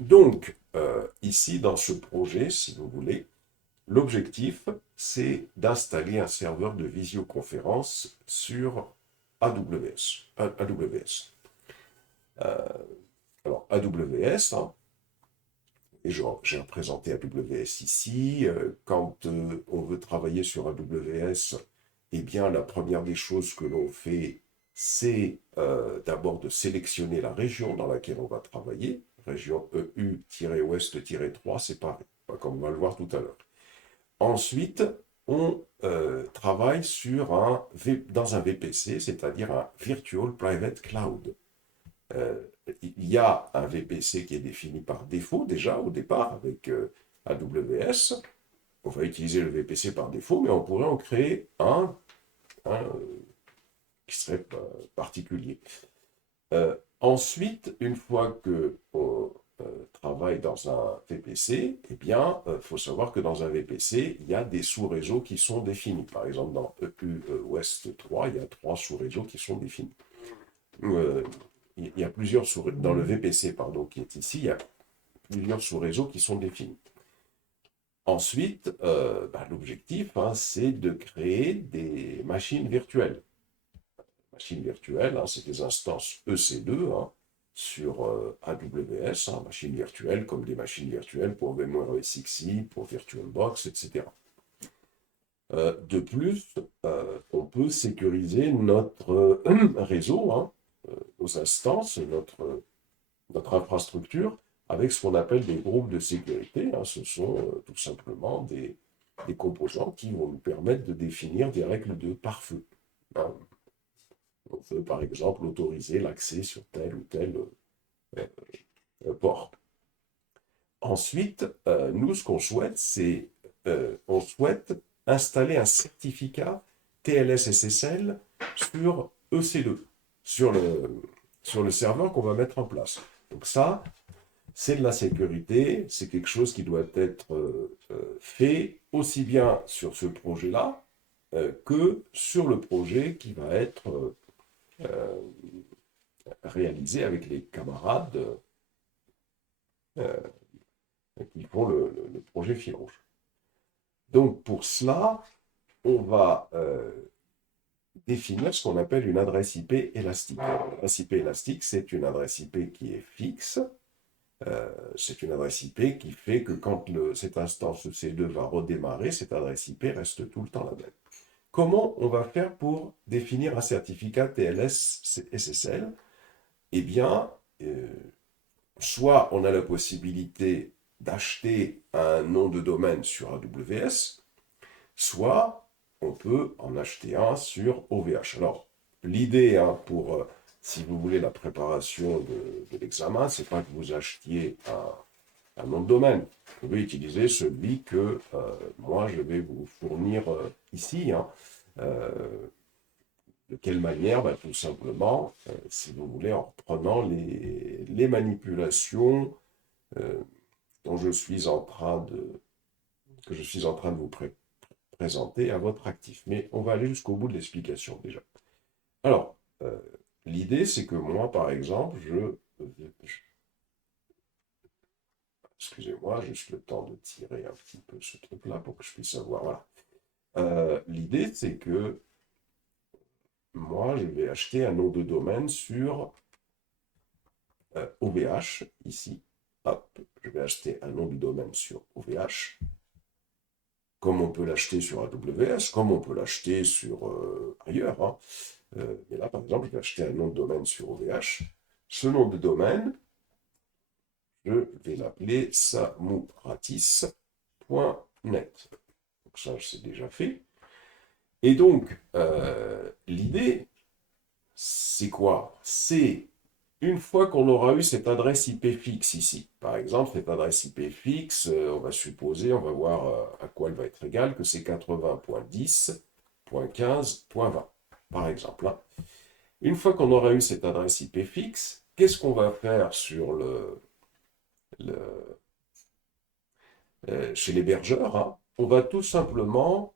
Donc, ici, dans ce projet, si vous voulez, l'objectif, c'est d'installer un serveur de visioconférence sur AWS. AWS. Alors, AWS, hein, et j'ai représenté AWS ici. Quand on veut travailler sur AWS, eh bien, la première des choses que l'on fait, c'est d'abord de sélectionner la région dans laquelle on va travailler. Région EU-Ouest-3, c'est pareil, comme on va le voir tout à l'heure. Ensuite, on travaille dans un VPC, c'est-à-dire un Virtual Private Cloud. Il y a un VPC qui est défini par défaut déjà au départ avec AWS. On va utiliser le VPC par défaut, mais on pourrait en créer un qui serait particulier. Ensuite, une fois que on travaille dans un VPC, eh bien, faut savoir que dans un VPC, il y a des sous-réseaux qui sont définis. Par exemple, dans EU Ouest 3, il y a 3 sous-réseaux qui sont définis. Il y a plusieurs dans le VPC, pardon, qui est ici, il y a plusieurs sous-réseaux qui sont définis. Ensuite, l'objectif, hein, c'est de créer des machines virtuelles. Machines virtuelles, hein, c'est des instances EC2 hein, sur AWS, hein, machines virtuelles comme des machines virtuelles pour VMware ESXi, pour VirtualBox, etc. De plus, on peut sécuriser notre réseau, hein, nos instances, notre infrastructure, avec ce qu'on appelle des groupes de sécurité. Hein. Ce sont tout simplement des composants qui vont nous permettre de définir des règles de pare-feu. Hein. On peut par exemple autoriser l'accès sur tel ou tel port. Ensuite, nous, ce qu'on souhaite, c'est on souhaite installer un certificat TLS-SSL sur EC2, sur le serveur qu'on va mettre en place. Donc ça, c'est de la sécurité, c'est quelque chose qui doit être fait aussi bien sur ce projet-là que sur le projet qui va être réalisé avec les camarades euh, qui font le projet Fil Rouge. Donc pour cela, on va définir ce qu'on appelle une adresse IP élastique. L'adresse IP élastique, c'est une adresse IP qui est fixe. C'est une adresse IP qui fait que quand cette instance C2 va redémarrer, cette adresse IP reste tout le temps la même. Comment on va faire pour définir un certificat TLS-SSL? Eh bien, soit on a la possibilité d'acheter un nom de domaine sur AWS, soit on peut en acheter un sur OVH. Alors, l'idée pour, si vous voulez, la préparation de l'examen, c'est pas que vous achetiez un nom de domaine. Vous pouvez utiliser celui que moi je vais vous fournir ici. Hein. De quelle manière? Tout simplement, si vous voulez, en reprenant les manipulations euh, dont je suis en train que je suis en train de vous présenter à votre actif. Mais on va aller jusqu'au bout de l'explication déjà. Alors, l'idée, c'est que moi, par exemple, excusez-moi, juste le temps de tirer un petit peu ce truc-là pour que je puisse savoir. Voilà. L'idée, c'est que moi, je vais acheter un nom de domaine sur OVH, ici. Hop, je vais acheter un nom de domaine sur OVH, comme on peut l'acheter sur AWS, comme on peut l'acheter sur ailleurs. Hein. Mais là, par exemple, je vais acheter un nom de domaine sur OVH. Ce nom de domaine, je vais l'appeler samouratis.net. Donc ça, c'est déjà fait. Et donc, l'idée, c'est quoi? C'est une fois qu'on aura eu cette adresse IP fixe ici, par exemple, cette adresse IP fixe, on va supposer, on va voir à quoi elle va être égale, que c'est 80.10.15.20, par exemple. Hein. Une fois qu'on aura eu cette adresse IP fixe, qu'est-ce qu'on va faire sur le chez l'hébergeur? Hein? On va tout simplement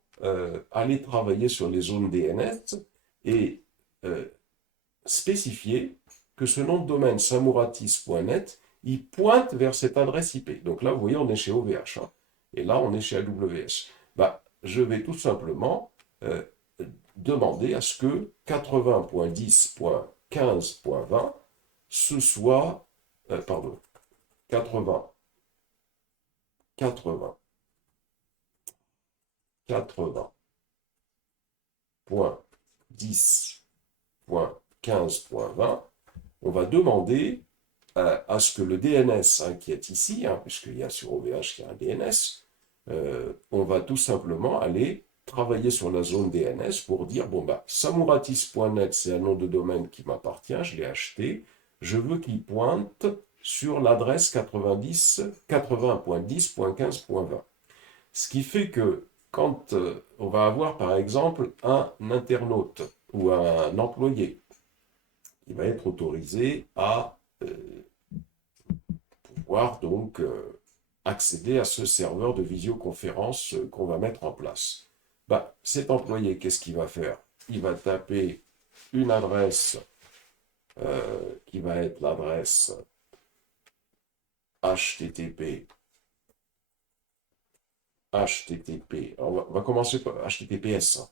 aller travailler sur les zones DNS et spécifier que ce nom de domaine samouratis.net, il pointe vers cette adresse IP. Donc là, vous voyez, on est chez OVH, hein, et là, on est chez AWS. Bah, je vais tout simplement demander à ce que 80.10.15.20 ce soit, pardon, 80, 80, 80.10.15.20, on va demander à ce que le DNS, hein, qui est ici, hein, puisqu'il y a sur OVH qu'il y a un DNS, on va tout simplement aller travailler sur la zone DNS pour dire, bon, bah, samouratis.net, c'est un nom de domaine qui m'appartient, je l'ai acheté, je veux qu'il pointe sur l'adresse 80.10.15.20. Ce qui fait que quand on va avoir, par exemple, un internaute ou un employé qui va être autorisé à pouvoir donc accéder à ce serveur de visioconférence qu'on va mettre en place. Bah, cet employé, qu'est-ce qu'il va faire? Il va taper une adresse qui va être l'adresse HTTP. On va commencer par HTTPS. Hein.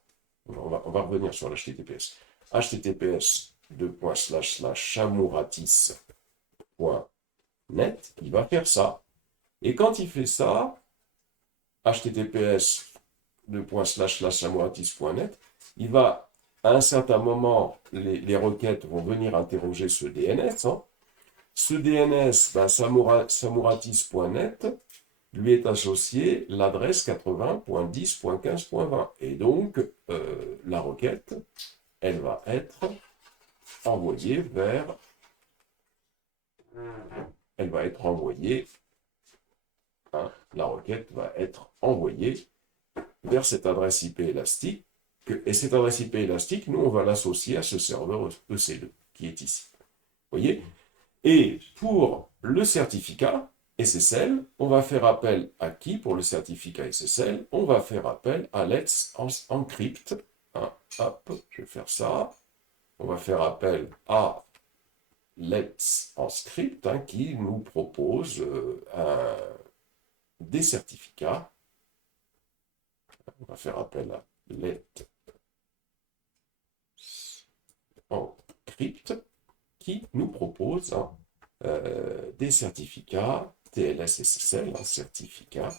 On va revenir sur l'HTTPS. HTTPS //shamouratis.net, il va faire ça. Et quand il fait ça, HTTPS //shamouratis.net, il va, à un certain moment, les requêtes vont venir interroger ce DNS. Hein. Ce DNS, ben, samouratis.net, lui est associé l'adresse 80.10.15.20. Et donc, la requête, elle va être envoyée vers... Elle va être envoyée... Hein, la requête va être envoyée vers cette adresse IP élastique. Et cette adresse IP élastique, nous, on va l'associer à ce serveur EC2 qui est ici. Vous voyez? Et pour le certificat SSL, on va faire appel à qui pour le certificat SSL? On va faire appel à Let's Encrypt. Hein, hop, je vais faire ça. On va faire appel à Let's Encrypt hein, qui nous propose des certificats. On va faire appel à Let's Encrypt qui nous propose hein, des certificats TLS SSL, un certificat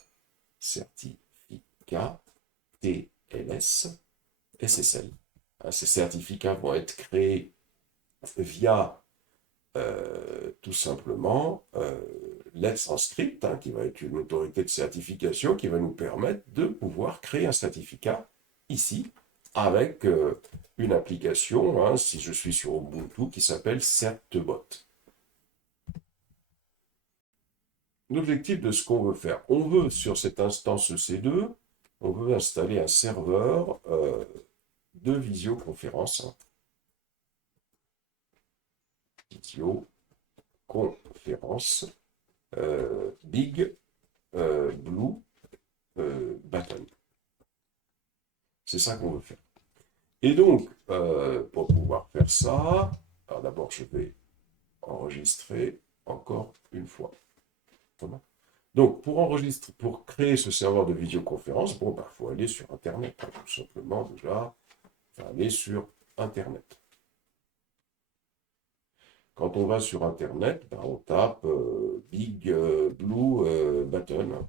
TLS SSL. Ces certificats vont être créés via tout simplement Let's Encrypt, hein, qui va être une autorité de certification qui va nous permettre de pouvoir créer un certificat ici avec une application, hein, si je suis sur Ubuntu, qui s'appelle Certbot. L'objectif de ce qu'on veut faire, on veut sur cette instance EC2, on veut installer un serveur de visioconférence. Hein. Visioconférence Big Blue Button. C'est ça qu'on veut faire. Et donc, pour pouvoir faire ça, alors d'abord je vais enregistrer encore une fois. Donc, pour créer ce serveur de visioconférence, bon, bah, faut aller sur Internet, hein, tout simplement déjà, faut aller sur Internet. Quand on va sur Internet, bah, on tape Big Blue Button.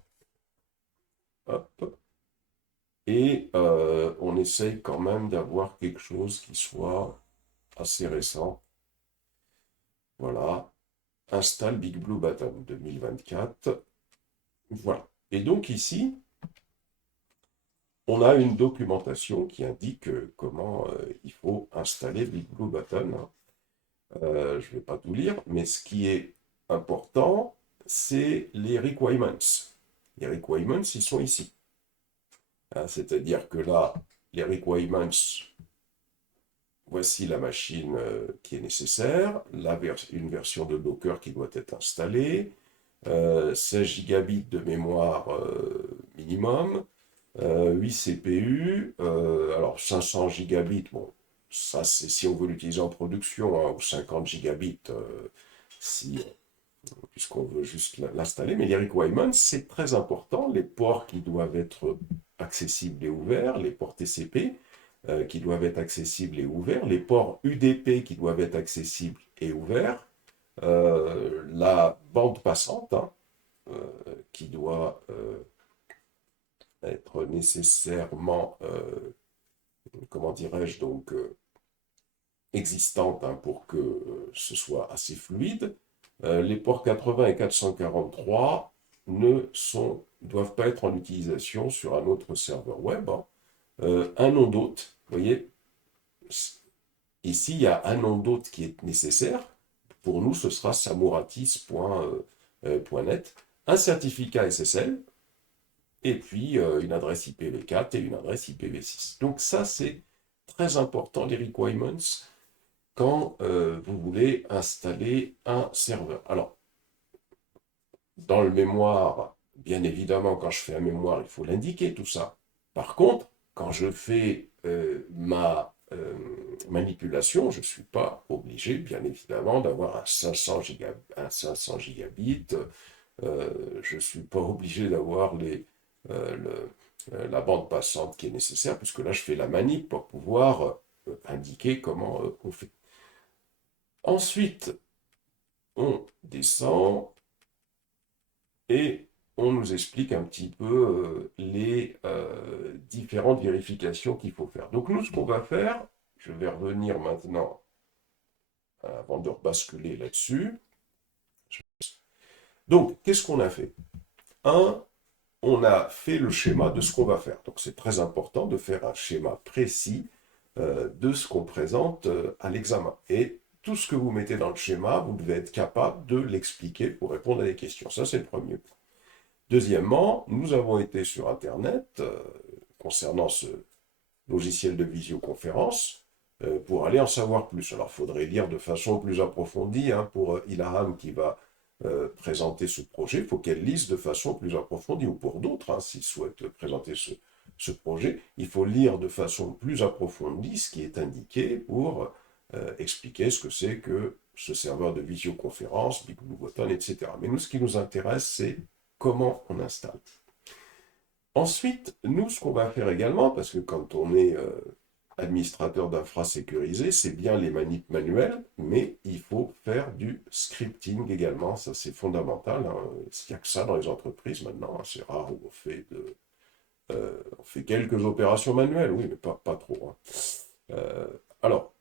Hop. Et on essaye quand même d'avoir quelque chose qui soit assez récent. Voilà. Installe Big Blue Button 2024. Voilà. Et donc ici, on a une documentation qui indique comment il faut installer Big Blue Button. Je ne vais pas tout lire, mais ce qui est important, c'est les requirements. Les requirements, ils sont ici. Hein, c'est-à-dire que là, les requirements, voici la machine qui est nécessaire, une version de Docker qui doit être installée, 16 gigabits de mémoire minimum, 8 CPU, alors 500 gigabits, bon, ça c'est si on veut l'utiliser en production, hein, ou 50 gigabits si puisqu'on veut juste l'installer. Mais les requirements, c'est très important. Les ports qui doivent être accessibles et ouverts, les ports TCP qui doivent être accessibles et ouverts, les ports UDP qui doivent être accessibles et ouverts, la bande passante hein, qui doit être nécessairement, comment dirais-je, donc existante hein, pour que ce soit assez fluide. Les ports 80 et 443 doivent pas être en utilisation sur un autre serveur web. Hein. Un nom d'hôte, vous voyez, ici il y a un nom d'hôte qui est nécessaire. Pour nous, ce sera samouratis.net, un certificat SSL, et puis une adresse IPv4 et une adresse IPv6. Donc ça, c'est très important, les requirements, quand vous voulez installer un serveur. Alors, dans le mémoire, bien évidemment, quand je fais un mémoire, il faut l'indiquer, tout ça. Par contre, quand je fais ma manipulation, je ne suis pas obligé, bien évidemment, d'avoir un 500 gigabits. Je ne suis pas obligé d'avoir la bande passante qui est nécessaire, puisque là, je fais la manip pour pouvoir indiquer comment on fait. Ensuite, on descend et on nous explique un petit peu les différentes vérifications qu'il faut faire. Donc nous, ce qu'on va faire, je vais revenir maintenant, avant de basculer là-dessus. Donc, qu'est-ce qu'on a fait? On a fait le schéma de ce qu'on va faire. Donc c'est très important de faire un schéma précis de ce qu'on présente à l'examen. Et tout ce que vous mettez dans le schéma, vous devez être capable de l'expliquer pour répondre à des questions. Ça, c'est le premier point. Deuxièmement, nous avons été sur Internet concernant ce logiciel de visioconférence pour aller en savoir plus. Alors, il faudrait lire de façon plus approfondie hein, pour Ilham qui va présenter ce projet. Il faut qu'elle lise de façon plus approfondie, ou pour d'autres, hein, s'ils souhaitent présenter ce projet, il faut lire de façon plus approfondie ce qui est indiqué pour expliquer ce que c'est que ce serveur de visioconférence, Big Blue Button, etc. Mais nous, ce qui nous intéresse, c'est comment on installe. Ensuite, nous, ce qu'on va faire également, parce que quand on est administrateur d'infra sécurisé, c'est bien les manips manuelles, mais il faut faire du scripting également, ça c'est fondamental. Hein. Il n'y a que ça dans les entreprises maintenant, hein. C'est rare où on fait quelques opérations manuelles, oui, mais pas trop. Hein. Alors,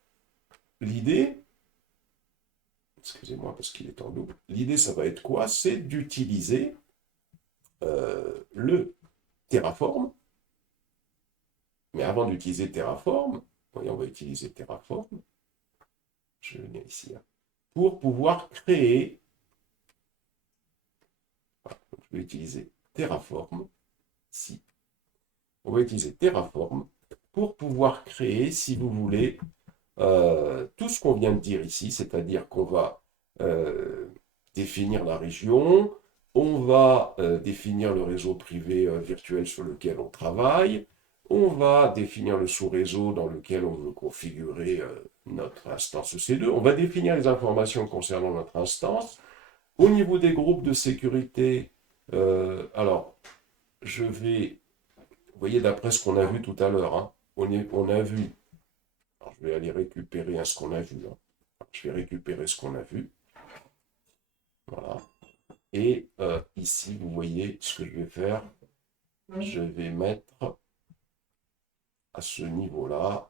l'idée, excusez-moi parce qu'il est en double, l'idée ça va être quoi? C'est d'utiliser le Terraform. Mais avant d'utiliser Terraform, voyez, on va utiliser Terraform. Je vais venir ici. Hein, pour pouvoir créer. Voilà, je vais utiliser Terraform. Ici. On va utiliser Terraform pour pouvoir créer, si vous voulez, tout ce qu'on vient de dire ici, c'est-à-dire qu'on va définir la région, on va définir le réseau privé virtuel sur lequel on travaille, on va définir le sous-réseau dans lequel on veut configurer notre instance EC2, on va définir les informations concernant notre instance. Au niveau des groupes de sécurité, alors, je vais, vous voyez, d'après ce qu'on a vu tout à l'heure, hein, on a vu, alors je vais aller récupérer ce qu'on a vu, hein. Je vais récupérer ce qu'on a vu, voilà. Et ici, vous voyez ce que je vais faire. Je vais mettre à ce niveau-là.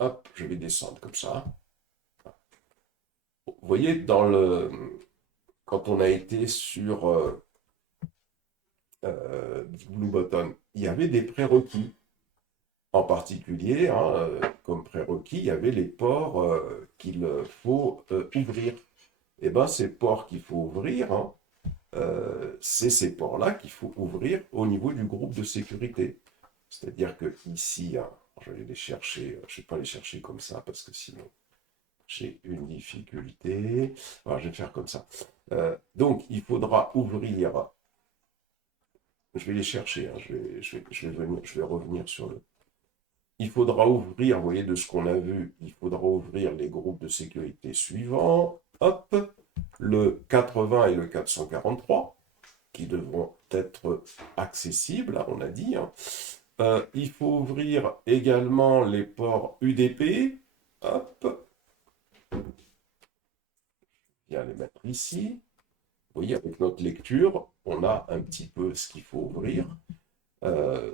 Hop, je vais descendre comme ça. Vous voyez, quand on a été sur Blue Button, il y avait des prérequis. En particulier, hein, comme prérequis, il y avait les ports qu'il faut ouvrir. Et bien, ces ports qu'il faut ouvrir, hein, c'est ces ports-là qu'il faut ouvrir au niveau du groupe de sécurité. C'est-à-dire que ici, hein, je vais les chercher, je ne vais pas les chercher comme ça parce que sinon j'ai une difficulté. Alors, je vais faire comme ça. Donc, il faudra ouvrir. Je vais les chercher. Hein, je vais revenir sur le. Il faudra ouvrir, vous voyez, de ce qu'on a vu, il faudra ouvrir les groupes de sécurité suivants. Hop. le 80 et le 443, qui devront être accessibles, hein, on a dit. Hein. Il faut ouvrir également les ports UDP. Hop, bien les mettre ici. Vous voyez, avec notre lecture, on a un petit peu ce qu'il faut ouvrir. Euh,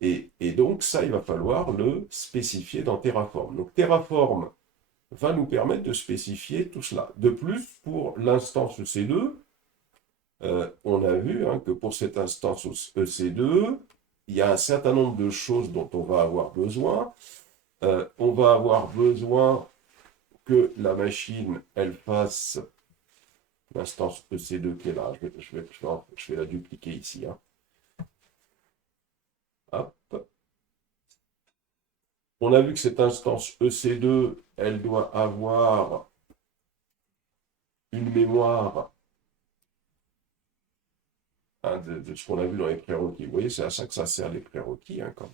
et donc, ça, il va falloir le spécifier dans Terraform. Donc, Terraform va nous permettre de spécifier tout cela. De plus, pour l'instance EC2, on a vu hein, que pour cette instance EC2, il y a un certain nombre de choses dont on va avoir besoin. On va avoir besoin que la machine, elle fasse l'instance EC2 qui est là. Je vais la dupliquer ici. Hein. Hop. On a vu que cette instance EC2, elle doit avoir une mémoire hein, de ce qu'on a vu dans les prérequis. Vous voyez, c'est à ça que ça sert les prérequis. Hein, quand,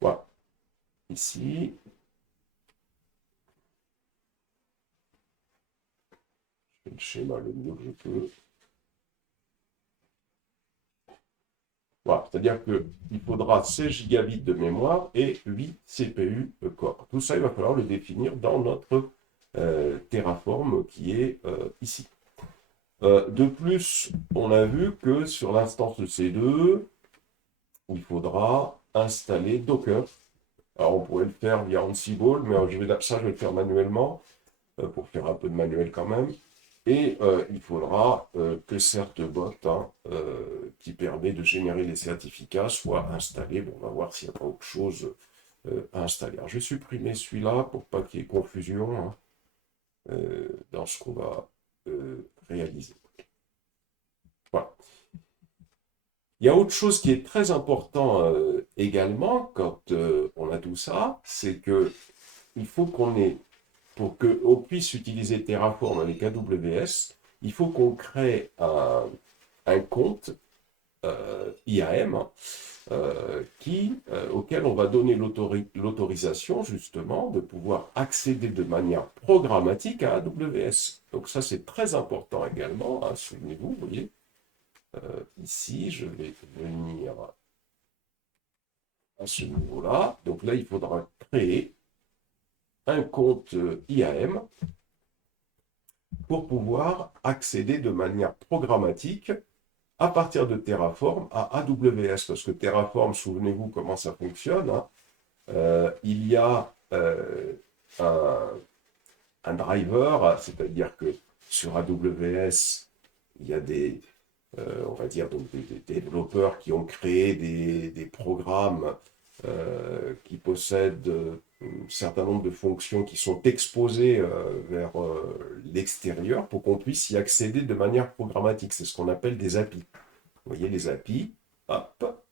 voilà. Ici, je fais le schéma le mieux que je peux. Voilà, c'est-à-dire qu'il faudra 16 gigabits de mémoire et 8 CPU core. Tout ça, il va falloir le définir dans notre Terraform qui est ici. De plus, on a vu que sur l'instance de C2, il faudra installer Docker. Alors, on pourrait le faire via Ansible, mais je vais le faire manuellement, pour faire un peu de manuel quand même. Et il faudra que Certbot, hein, qui permet de générer les certificats, soit installé. Bon, on va voir s'il n'y a pas autre chose à installer. Alors, je vais supprimer celui-là pour pas qu'il y ait confusion hein, dans ce qu'on va réaliser. Voilà. Il y a autre chose qui est très important également quand on a tout ça, c'est que il faut qu'on ait, pour qu'on puisse utiliser Terraform avec AWS, il faut qu'on crée un compte IAM auquel on va donner l'autorisation justement de pouvoir accéder de manière programmatique à AWS. Donc ça c'est très important également, hein, souvenez-vous, vous voyez. Ici, je vais venir à ce niveau-là. Donc là, il faudra créer un compte IAM pour pouvoir accéder de manière programmatique à partir de Terraform à AWS. Parce que Terraform, souvenez-vous comment ça fonctionne. Hein. Il y a un driver, c'est-à-dire que sur AWS, il y a on va dire, donc des développeurs qui ont créé des programmes qui possèdent un certain nombre de fonctions qui sont exposées vers l'extérieur pour qu'on puisse y accéder de manière programmatique. C'est ce qu'on appelle des API. Vous voyez les API, hop,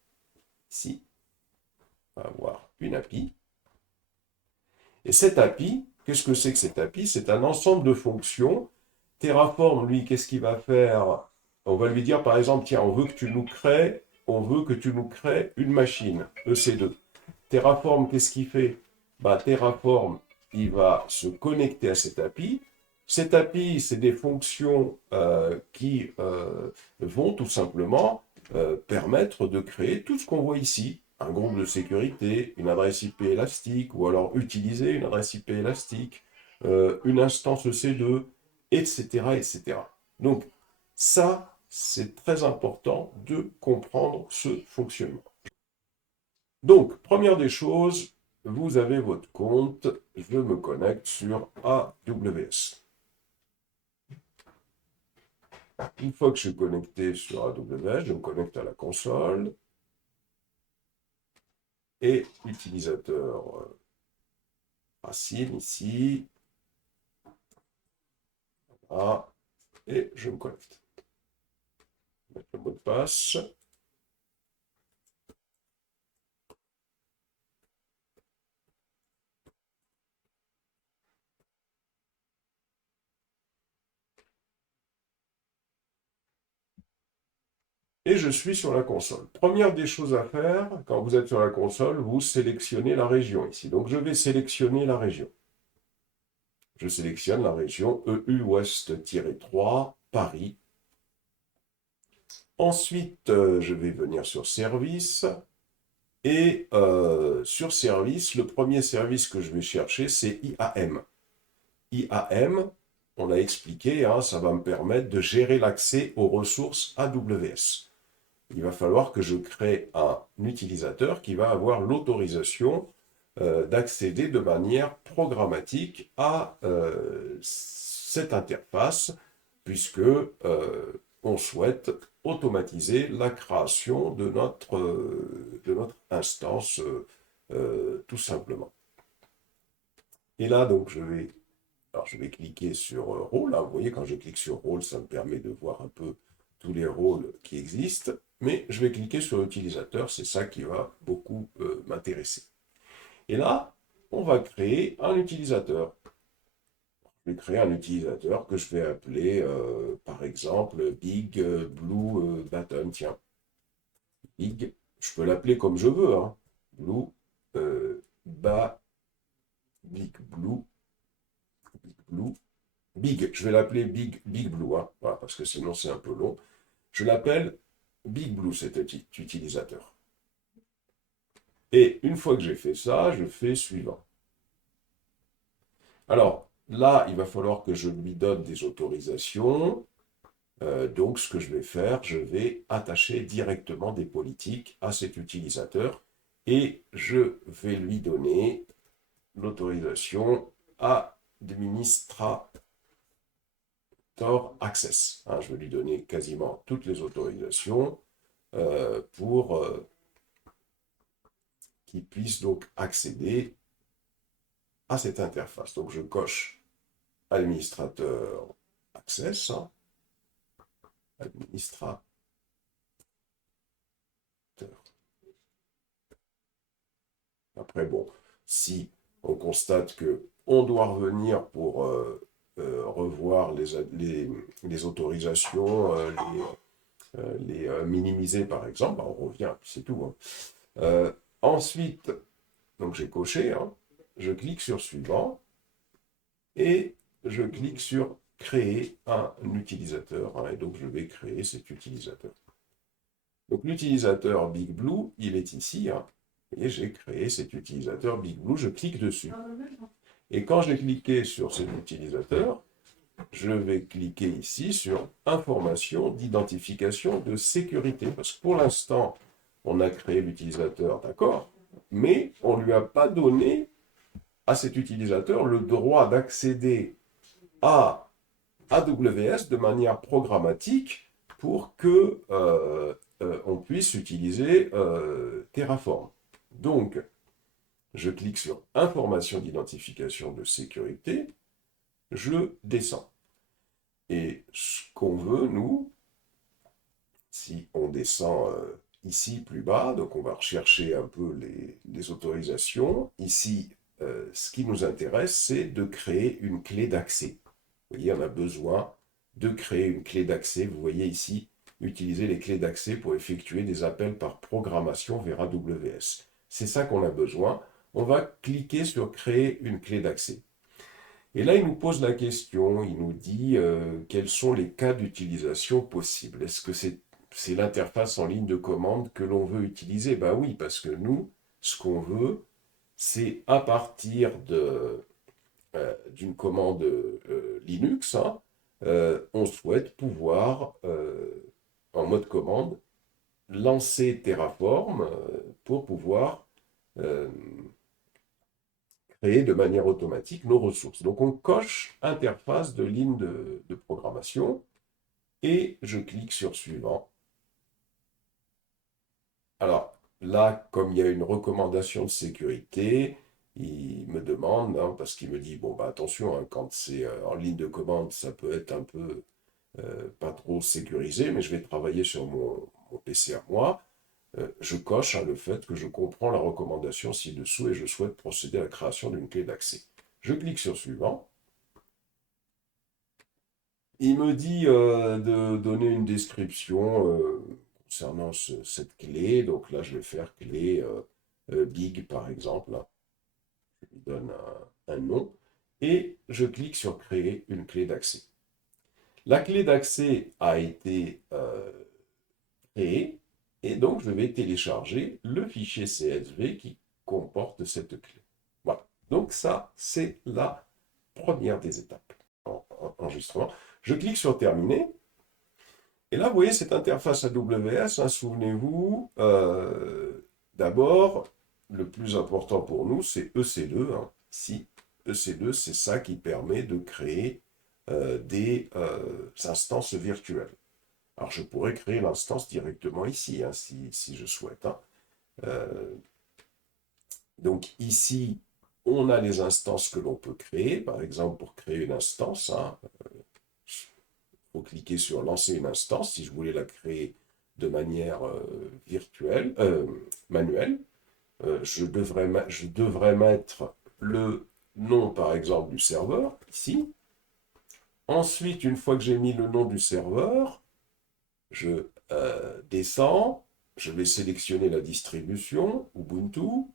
ici, on va avoir une API. Et cette API, qu'est-ce que c'est que cette API? C'est un ensemble de fonctions. Terraform, lui, qu'est-ce qu'il va faire? On va lui dire, par exemple, tiens, on veut que tu nous crées une machine, EC2. Terraform, qu'est-ce qu'il fait? Terraform, il va se connecter à cette API. Cette API, c'est des fonctions qui vont tout simplement permettre de créer tout ce qu'on voit ici. Un groupe de sécurité, une adresse IP élastique, ou alors utiliser une adresse IP élastique, une instance EC2, etc., etc. Donc, ça, c'est très important de comprendre ce fonctionnement. Donc, première des choses, vous avez votre compte, je me connecte sur AWS. Une fois que je suis connecté sur AWS, je me connecte à la console et l'utilisateur racine ici, voilà, et je me connecte. Je vais mettre le mot de passe. et je suis sur la console. Première des choses à faire, quand vous êtes sur la console, vous sélectionnez la région ici. Donc je vais sélectionner la région. Je sélectionne la région EU Ouest-3, Paris. Ensuite, je vais venir sur Service. Et sur Service, le premier service que je vais chercher, c'est IAM. IAM, on a expliqué, hein, ça va me permettre de gérer l'accès aux ressources AWS. Il va falloir que je crée un utilisateur qui va avoir l'autorisation d'accéder de manière programmatique à cette interface, puisque on souhaite automatiser la création de notre instance, tout simplement. Et là, donc, je vais cliquer sur rôle. Hein. Vous voyez, quand je clique sur rôle, ça me permet de voir un peu tous les rôles qui existent. Mais je vais cliquer sur utilisateur, c'est ça qui va beaucoup m'intéresser. Et là, on va créer un utilisateur. Je vais créer un utilisateur que je vais appeler, par exemple, Big Blue Button. Tiens, Big, je peux l'appeler comme je veux. Hein. Blue, Big Blue, Blue, Big. Je vais l'appeler Big Blue, hein. Voilà, parce que sinon c'est un peu long. Je l'appelle Big Blue, cet utilisateur. Et une fois que j'ai fait ça, je fais suivant. Alors, là, il va falloir que je lui donne des autorisations. Donc, ce que je vais faire, je vais attacher directement des politiques à cet utilisateur et je vais lui donner l'autorisation Administrator Access. Hein, je vais lui donner quasiment toutes les autorisations pour qu'il puisse donc accéder à cette interface. Donc, je coche Administrateur Access. Hein, Administrateur. Après, bon, si on constate qu'on doit revenir pour revoir les autorisations, les minimiser par exemple, on revient, c'est tout. Hein. Ensuite, donc j'ai coché, hein, je clique sur suivant et je clique sur créer un utilisateur. Hein, et donc je vais créer cet utilisateur. Donc l'utilisateur Big Blue, il est ici. Hein, et j'ai créé cet utilisateur Big Blue, je clique dessus. Et quand j'ai cliqué sur cet utilisateur, je vais cliquer ici sur information d'identification de sécurité. Parce que pour l'instant, on a créé l'utilisateur, d'accord, mais on ne lui a pas donné à cet utilisateur le droit d'accéder à AWS de manière programmatique pour que on puisse utiliser Terraform. Donc, je clique sur information d'identification de sécurité, je descends. Et ce qu'on veut, nous, si on descend ici plus bas, donc on va rechercher un peu les autorisations. Ici, ce qui nous intéresse, c'est de créer une clé d'accès. Vous voyez, on a besoin de créer une clé d'accès. Vous voyez ici, utiliser les clés d'accès pour effectuer des appels par programmation vers AWS. C'est ça qu'on a besoin. On va cliquer sur créer une clé d'accès. Et là, il nous pose la question, il nous dit quels sont les cas d'utilisation possibles. Est-ce que c'est l'interface en ligne de commande que l'on veut utiliser? Ben oui, parce que nous, ce qu'on veut, c'est à partir d'une commande Linux, hein, on souhaite pouvoir, en mode commande, lancer Terraform pour pouvoir créer de manière automatique nos ressources. Donc on coche interface de ligne de programmation et je clique sur suivant. Alors là, comme il y a une recommandation de sécurité, il me demande, hein, parce qu'il me dit, bon, bah, attention, hein, quand c'est en ligne de commande, ça peut être un peu pas trop sécurisé, mais je vais travailler sur mon PC à moi. Je coche hein, le fait que je comprends la recommandation ci-dessous et je souhaite procéder à la création d'une clé d'accès. Je clique sur suivant. Il me dit de donner une description concernant cette clé. Donc là, je vais faire clé big, par exemple. Je lui donne un nom. Et je clique sur créer une clé d'accès. La clé d'accès a été créée. Et donc, je vais télécharger le fichier CSV qui comporte cette clé. Voilà. Donc ça, c'est la première des étapes en enregistrement. Je clique sur terminer. Et là, vous voyez cette interface AWS, hein, souvenez-vous, d'abord, le plus important pour nous, c'est EC2. Hein. Ici, EC2, c'est ça qui permet de créer des instances virtuelles. Alors, je pourrais créer l'instance directement ici, hein, si je souhaite. Hein. Donc, ici, on a les instances que l'on peut créer. Par exemple, pour créer une instance, hein, faut cliquer sur lancer une instance si je voulais la créer de manière virtuelle, manuelle. Je devrais mettre le nom, par exemple, du serveur, ici. Ensuite, une fois que j'ai mis le nom du serveur, je descends, je vais sélectionner la distribution, Ubuntu.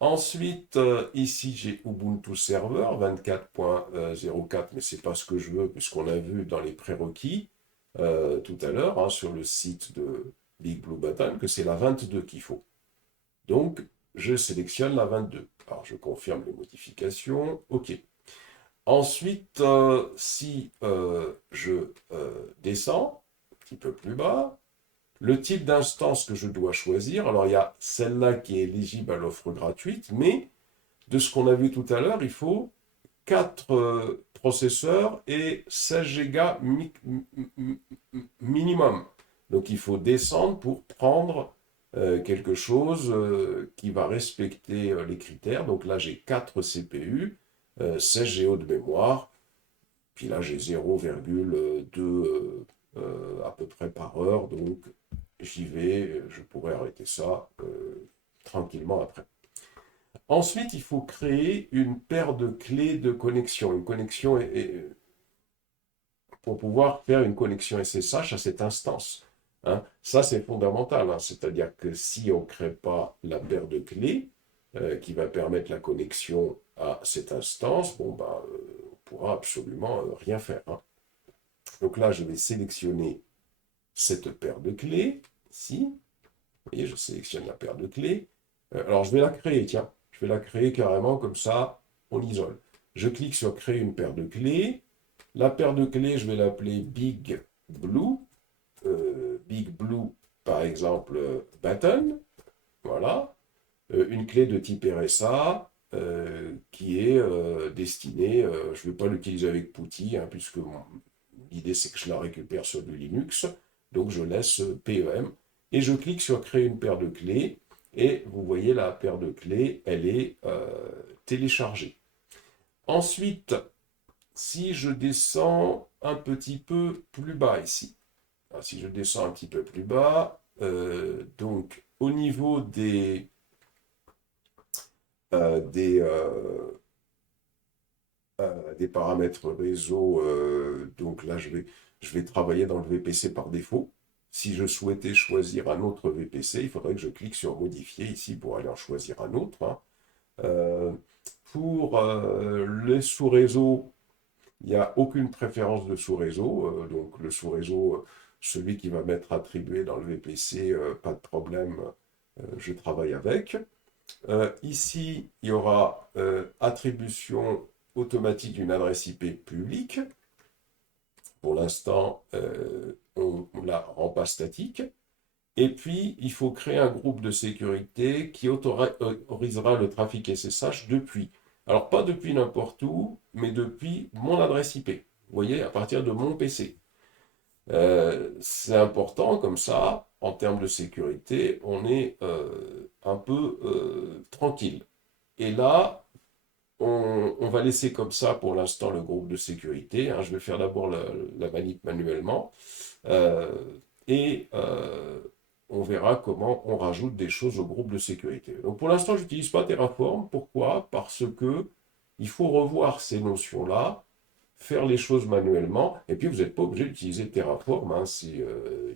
Ensuite, ici, j'ai Ubuntu Server 24.04, mais ce n'est pas ce que je veux, puisqu'on a vu dans les prérequis tout à l'heure, hein, sur le site de Big Blue Button, que c'est la 22 qu'il faut. Donc, je sélectionne la 22. Alors, je confirme les modifications. OK. Ensuite, si je descends un petit peu plus bas, le type d'instance que je dois choisir, alors il y a celle-là qui est éligible à l'offre gratuite, mais de ce qu'on a vu tout à l'heure, il faut 4 processeurs et 16 Go minimum. Donc il faut descendre pour prendre quelque chose qui va respecter les critères. Donc là, j'ai 4 CPU, 16 Go de mémoire, puis là, j'ai 0,2 à peu près par heure, donc j'y vais, je pourrais arrêter ça tranquillement après. Ensuite, il faut créer une paire de clés de connexion. Une connexion pour pouvoir faire une connexion SSH à cette instance. Hein. Ça, c'est fondamental. Hein. C'est-à-dire que si on ne crée pas la paire de clés qui va permettre la connexion à cette instance, bon, bah, on ne pourra absolument rien faire. Hein. Donc là, je vais sélectionner cette paire de clés, ici. Vous voyez, je sélectionne la paire de clés. Alors, je vais la créer, tiens. Je vais la créer carrément, comme ça, on l'isole. Je clique sur créer une paire de clés. La paire de clés, je vais l'appeler Big Blue. Big Blue, par exemple, Button. Voilà. Une clé de type RSA qui est destinée, je ne vais pas l'utiliser avec PuTTY, hein, puisque l'idée c'est que je la récupère sur du Linux. Donc je laisse PEM et je clique sur créer une paire de clés. Et vous voyez la paire de clés, elle est téléchargée. Ensuite, si je descends un petit peu plus bas ici, si je descends un petit peu plus bas, donc au niveau des paramètres réseau, donc là je vais travailler dans le VPC par défaut. Si je souhaitais choisir un autre VPC, il faudrait que je clique sur modifier ici pour aller en choisir un autre. Hein. Pour les sous-réseaux, il n'y a aucune préférence de sous-réseau. Donc le sous-réseau, celui qui va m'être attribué dans le VPC, pas de problème, je travaille avec. Ici, il y aura attribution automatique d'une adresse IP publique. Pour l'instant, on la rend pas statique. Et puis, il faut créer un groupe de sécurité qui autorisera le trafic SSH depuis. Alors, pas depuis n'importe où, mais depuis mon adresse IP. Vous voyez, à partir de mon PC. C'est important, comme ça, en termes de sécurité, on est un peu tranquille. Et là, on va laisser comme ça pour l'instant le groupe de sécurité. Hein. Je vais faire d'abord la manip manuellement. Et on verra comment on rajoute des choses au groupe de sécurité. Donc pour l'instant, je n'utilise pas Terraform. Pourquoi? Parce que il faut revoir ces notions-là, faire les choses manuellement. Et puis, vous n'êtes pas obligé d'utiliser Terraform, hein, si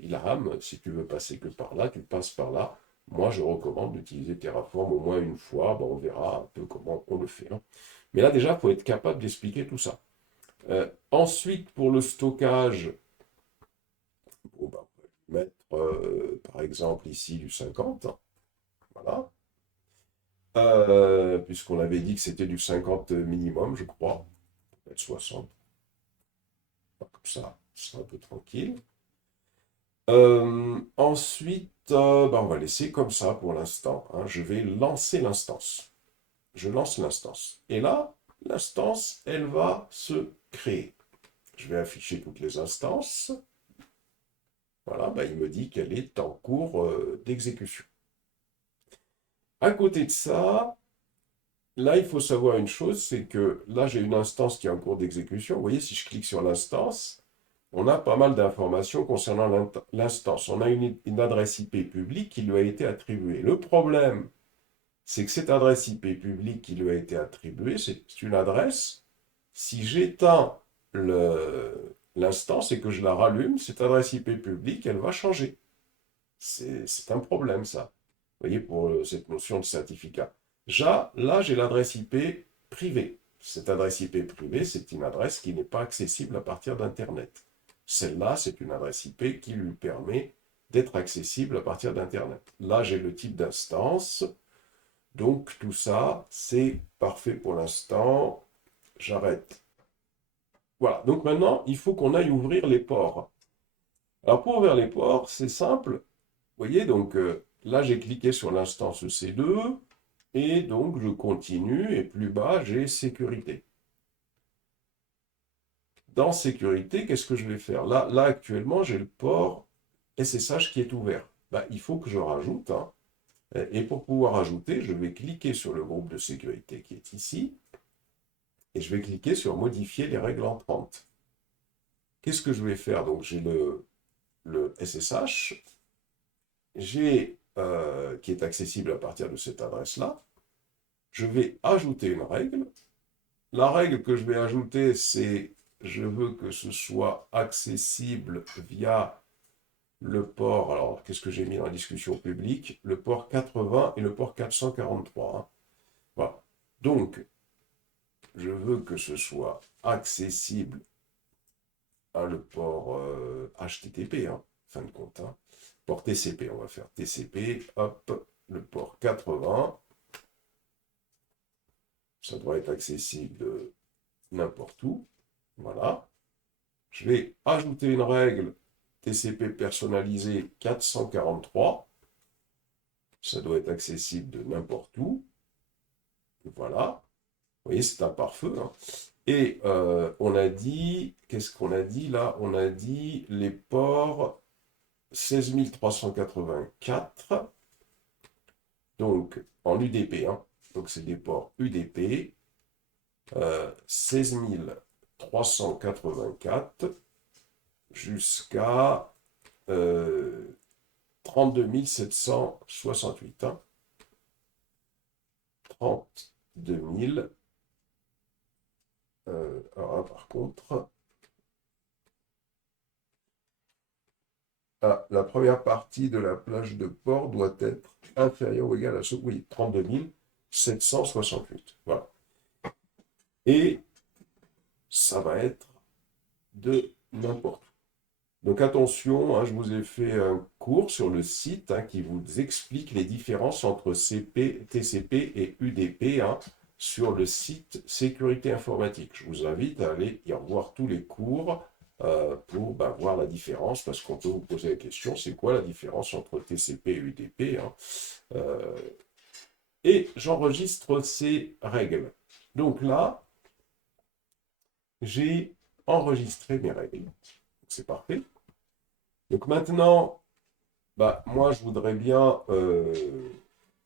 il rame. Si tu veux passer que par là, tu passes par là. Moi, je recommande d'utiliser Terraform au moins une fois. Bon, on verra un peu comment on le fait, hein. Mais là, déjà, il faut être capable d'expliquer tout ça. Ensuite, pour le stockage, bon, bah, on va mettre, par exemple, ici du 50. Voilà. Puisqu'on avait dit que c'était du 50 minimum, je crois. Peut-être 60. Comme ça, ce sera un peu tranquille. Ensuite, bah, on va laisser comme ça pour l'instant, hein. Je vais lancer l'instance. Je lance l'instance. Et là, l'instance, elle va se créer. Je vais afficher toutes les instances. Voilà, bah, il me dit qu'elle est en cours d'exécution. À côté de ça, là, il faut savoir une chose, c'est que là, j'ai une instance qui est en cours d'exécution. Vous voyez, si je clique sur l'instance, on a pas mal d'informations concernant l'instance. On a une adresse IP publique qui lui a été attribuée. Le problème, c'est que cette adresse IP publique qui lui a été attribuée, c'est une adresse. Si j'éteins l'instance et que je la rallume, cette adresse IP publique, elle va changer. C'est un problème, ça. Vous voyez, pour cette notion de certificat. Là, j'ai l'adresse IP privée. Cette adresse IP privée, c'est une adresse qui n'est pas accessible à partir d'Internet. Celle-là, c'est une adresse IP qui lui permet d'être accessible à partir d'Internet. Là, j'ai le type d'instance. Donc, tout ça, c'est parfait pour l'instant. J'arrête. Voilà. Donc, maintenant, il faut qu'on aille ouvrir les ports. Alors, pour ouvrir les ports, c'est simple. Vous voyez, donc là, j'ai cliqué sur l'instance C2. Et donc, je continue. Et plus bas, j'ai sécurité. Dans sécurité, qu'est-ce que je vais faire? Là actuellement, j'ai le port SSH qui est ouvert. Ben, il faut que je rajoute, hein. Et pour pouvoir ajouter, je vais cliquer sur le groupe de sécurité qui est ici. Et je vais cliquer sur modifier les règles entrantes. Qu'est-ce que je vais faire? Donc, j'ai le SSH qui est accessible à partir de cette adresse-là. Je vais ajouter une règle. La règle que je vais ajouter, c'est je veux que ce soit accessible via le port, alors qu'est-ce que j'ai mis dans la discussion publique? Le port 80 et le port 443. Hein. Voilà. Donc, je veux que ce soit accessible à le port HTTP, hein, fin de compte. Hein. Port TCP, on va faire TCP, hop, le port 80. Ça doit être accessible n'importe où. Voilà. Je vais ajouter une règle TCP personnalisé 443. Ça doit être accessible de n'importe où. Voilà. Vous voyez, c'est un pare-feu, hein. Et on a dit, qu'est-ce qu'on a dit là? On a dit les ports 16384, donc en UDP, hein. Donc c'est des ports UDP, 16384 jusqu'à 32 768. Hein. 32 000. Alors là, par contre, la première partie de la plage de port doit être inférieure ou égale à ce. Oui, 32 768. Voilà. Et ça va être de n'importe où. Donc attention, hein, je vous ai fait un cours sur le site hein, qui vous explique les différences entre TCP et UDP hein, sur le site Sécurité Informatique. Je vous invite à aller y revoir tous les cours pour voir la différence, parce qu'on peut vous poser la question, c'est quoi la différence entre TCP et UDP hein. Et j'enregistre ces règles. Donc là, j'ai enregistré mes règles. C'est parfait. Donc maintenant, moi, je voudrais bien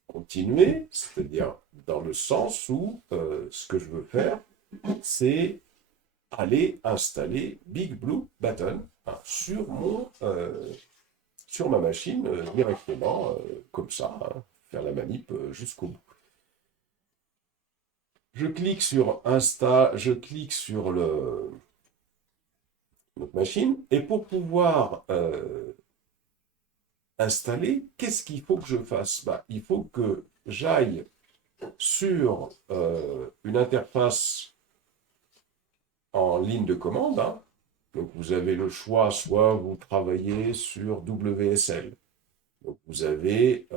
continuer, c'est-à-dire dans le sens où ce que je veux faire, c'est aller installer Big Blue Button hein, sur ma machine directement, comme ça, hein, faire la manip jusqu'au bout. Je clique sur je clique sur notre machine. Et pour pouvoir installer, qu'est-ce qu'il faut que je fasse? Bah, il faut que j'aille sur une interface en ligne de commande, hein. Donc vous avez le choix, soit vous travaillez sur WSL. Donc vous avez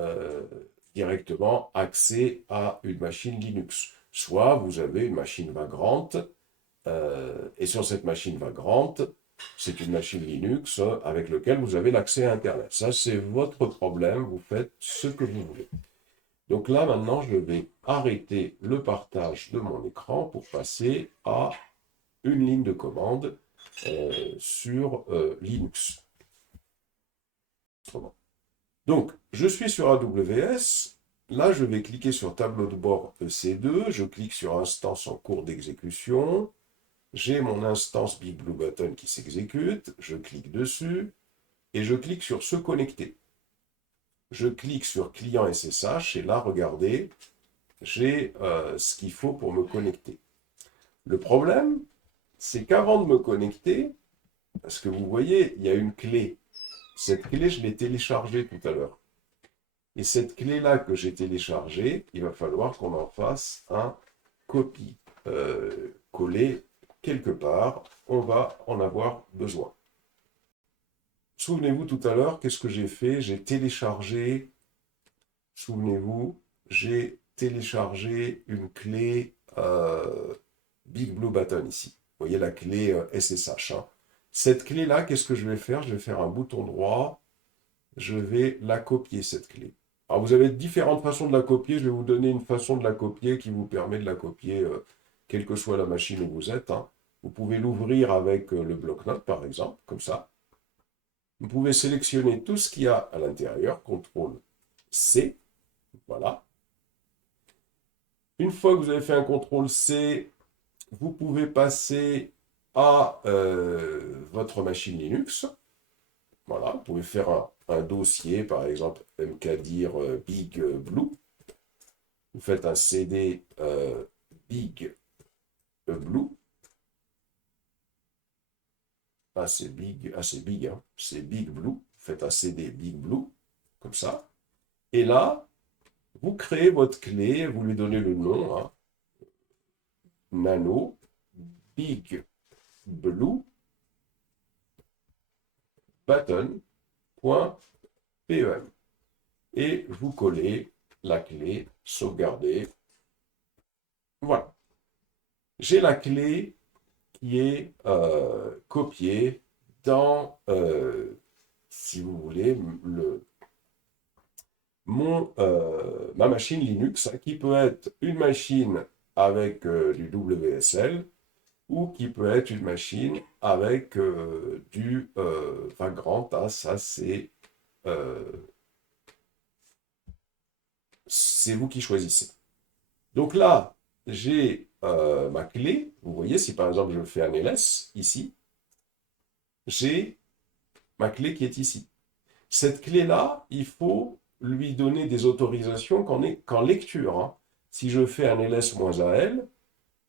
directement accès à une machine Linux. Soit vous avez une machine vagrante, et sur cette machine vagrante, c'est une machine Linux avec laquelle vous avez l'accès à Internet. Ça, c'est votre problème, vous faites ce que vous voulez. Donc là, maintenant, je vais arrêter le partage de mon écran pour passer à une ligne de commande sur Linux. Donc, je suis sur AWS. Là, je vais cliquer sur tableau de bord EC2. Je clique sur instance en cours d'exécution. J'ai mon instance Big Blue Button qui s'exécute. Je clique dessus et je clique sur se connecter. Je clique sur client SSH et là, regardez, j'ai ce qu'il faut pour me connecter. Le problème, c'est qu'avant de me connecter, parce que vous voyez, il y a une clé. Cette clé, je l'ai téléchargée tout à l'heure. Et cette clé-là que j'ai téléchargée, il va falloir qu'on en fasse un copie-coller quelque part. On va en avoir besoin. Souvenez-vous tout à l'heure, qu'est-ce que j'ai fait? J'ai téléchargé, souvenez-vous, j'ai téléchargé une clé Big Blue Button ici. Vous voyez la clé SSH, hein. Cette clé-là, qu'est-ce que je vais faire? Je vais faire un bouton droit. Je vais la copier, cette clé. Alors, vous avez différentes façons de la copier. Je vais vous donner une façon de la copier qui vous permet de la copier, quelle que soit la machine où vous êtes, hein. Vous pouvez l'ouvrir avec le bloc-notes, par exemple, comme ça. Vous pouvez sélectionner tout ce qu'il y a à l'intérieur, CTRL-C, voilà. Une fois que vous avez fait un CTRL-C, vous pouvez passer à votre machine Linux. Voilà, vous pouvez faire un dossier, par exemple, mkdir Big Blue. Vous faites un CD Big Blue. Ah, c'est big, hein. C'est Big Blue. Vous faites un CD Big Blue, comme ça. Et là, vous créez votre clé, vous lui donnez le nom, hein, Nano Big Blue Button.pem. Et vous collez la clé, sauvegardez. Voilà. J'ai la clé qui est copiée dans, si vous voulez, ma machine Linux, hein, qui peut être une machine avec du WSL ou qui peut être une machine avec du Vagrant. Hein, ça, c'est vous qui choisissez. Donc là, j'ai ma clé. Vous voyez, si par exemple je fais un ls ici, j'ai ma clé qui est ici. Cette clé-là, il faut lui donner des autorisations qu'en lecture, hein. Si je fais un ls-al,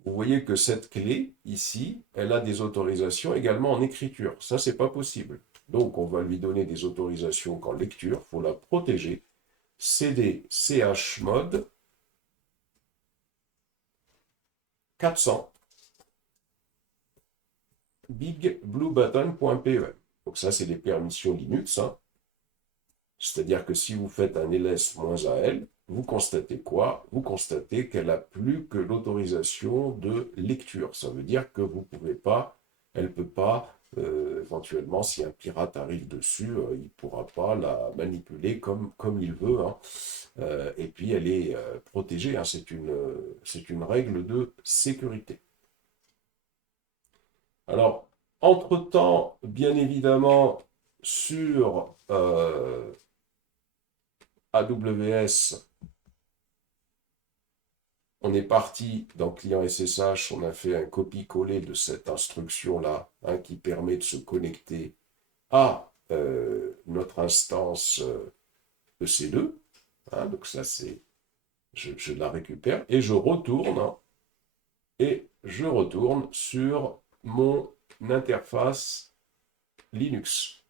vous voyez que cette clé, ici, elle a des autorisations également en écriture. Ça, c'est pas possible. Donc, on va lui donner des autorisations qu'en lecture. Il faut la protéger. cd chmod 400 bigbluebutton.pem. Donc ça, c'est des permissions Linux, hein. C'est-à-dire que si vous faites un ls-al, vous constatez quoi? Vous constatez qu'elle n'a plus que l'autorisation de lecture. Ça veut dire que vous pouvez pas, elle ne peut pas, éventuellement, si un pirate arrive dessus, il ne pourra pas la manipuler comme il veut, hein. Et puis elle est protégée, hein. C'est une règle de sécurité. Alors, entre-temps, bien évidemment, sur AWS, on est parti dans client SSH, on a fait un copier-coller de cette instruction-là, hein, qui permet de se connecter à notre instance EC2. Hein, donc ça, je la récupère et je retourne, hein, sur mon interface Linux.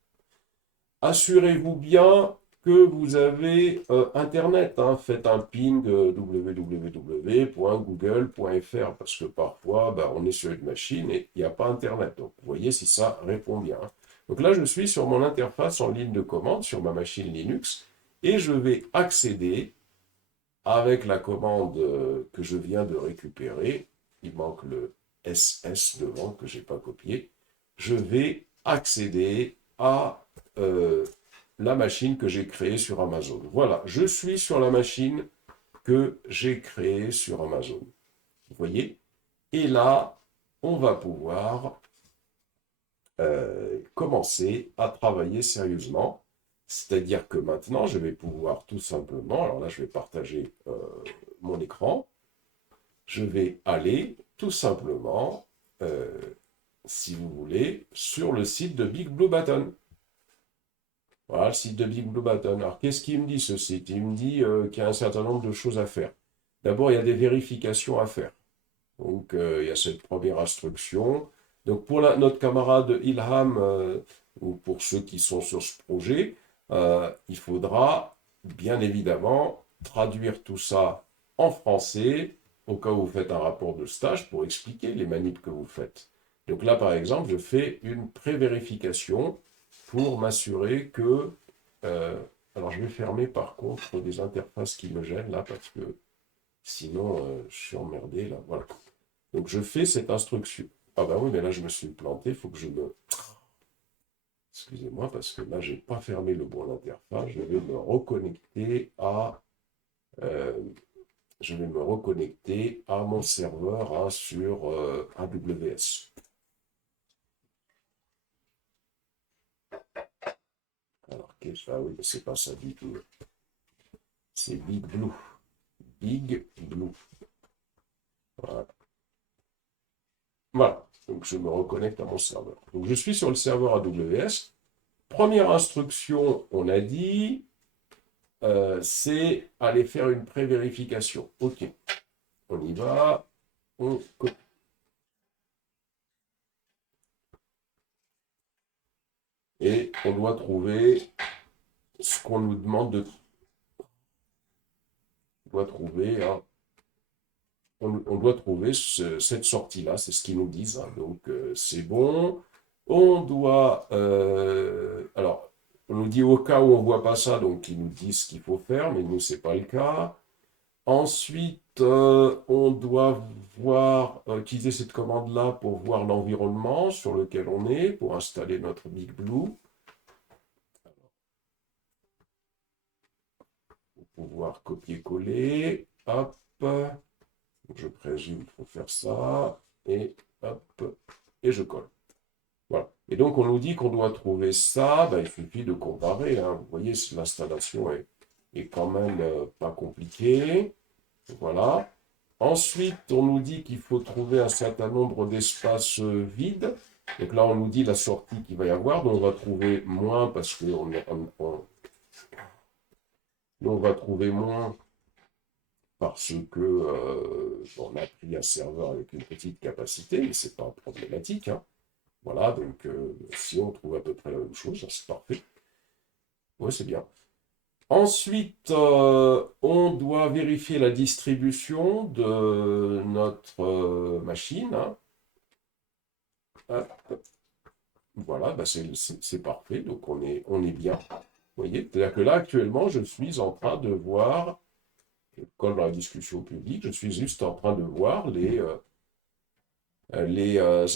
Assurez-vous bien que vous avez Internet. Hein. Faites un ping www.google.fr parce que parfois, on est sur une machine et il n'y a pas Internet. Donc, vous voyez si ça répond bien. Hein. Donc là, je suis sur mon interface en ligne de commande sur ma machine Linux et je vais accéder avec la commande que je viens de récupérer. Il manque le SS devant que je n'ai pas copié. Je vais accéder à la machine que j'ai créée sur Amazon. Voilà, je suis sur la machine que j'ai créée sur Amazon. Vous voyez? Et là, on va pouvoir commencer à travailler sérieusement. C'est-à-dire que maintenant, je vais pouvoir tout simplement, alors là, je vais partager mon écran, je vais aller tout simplement, si vous voulez, sur le site de Big Blue Button. Voilà, le site de Big Blue Button. Alors, qu'est-ce qu'il me dit, ce site? Il me dit qu'il y a un certain nombre de choses à faire. D'abord, il y a des vérifications à faire. Donc, il y a cette première instruction. Donc, pour notre camarade Ilham, ou pour ceux qui sont sur ce projet, il faudra, bien évidemment, traduire tout ça en français, au cas où vous faites un rapport de stage, pour expliquer les manips que vous faites. Donc là, par exemple, je fais une pré-vérification pour m'assurer que... alors, je vais fermer, par contre, des interfaces qui me gênent, là, parce que sinon, je suis emmerdé, là. Voilà. Donc, je fais cette instruction. Ah ben oui, mais là, je me suis planté. Il faut que je me... Excusez-moi, parce que là, je n'ai pas fermé le bon interface. Je vais me reconnecter à... mon serveur hein, sur AWS. Alors, ah oui, c'est pas ça du tout. C'est Big Blue. Big Blue. Voilà. Voilà. Donc, je me reconnecte à mon serveur. Donc, je suis sur le serveur AWS. Première instruction, on a dit, c'est aller faire une pré-vérification. OK. On y va. On copie. Et on doit trouver ce qu'on nous demande de... On doit trouver... Hein, on doit trouver cette sortie-là, c'est ce qu'ils nous disent. Hein. Donc, c'est bon. On doit... alors, on nous dit au cas où on ne voit pas ça, donc ils nous disent ce qu'il faut faire, mais nous, ce n'est pas le cas. Ensuite, on doit utiliser cette commande-là pour voir l'environnement sur lequel on est, pour installer notre Big Blue. Pour pouvoir copier-coller. Hop. Je présume qu'il faut faire ça. Et hop. Et je colle. Voilà. Et donc, on nous dit qu'on doit trouver ça. Il suffit de comparer. Hein. Vous voyez, l'installation est quand même pas compliquée. Voilà. Ensuite, on nous dit qu'il faut trouver un certain nombre d'espaces vides. Donc là, on nous dit la sortie qu'il va y avoir. Donc, on va trouver moins parce qu'on on va trouver moins parce que on a pris un serveur avec une petite capacité, mais ce n'est pas problématique. Hein. Voilà, donc si on trouve à peu près la même chose, c'est parfait. Oui, c'est bien. Ensuite, on doit vérifier la distribution de notre machine. Hein. Voilà, c'est parfait, donc on est bien. Vous voyez, c'est-à-dire que là, actuellement, je suis en train de voir, comme dans la discussion publique, je suis juste en train de voir les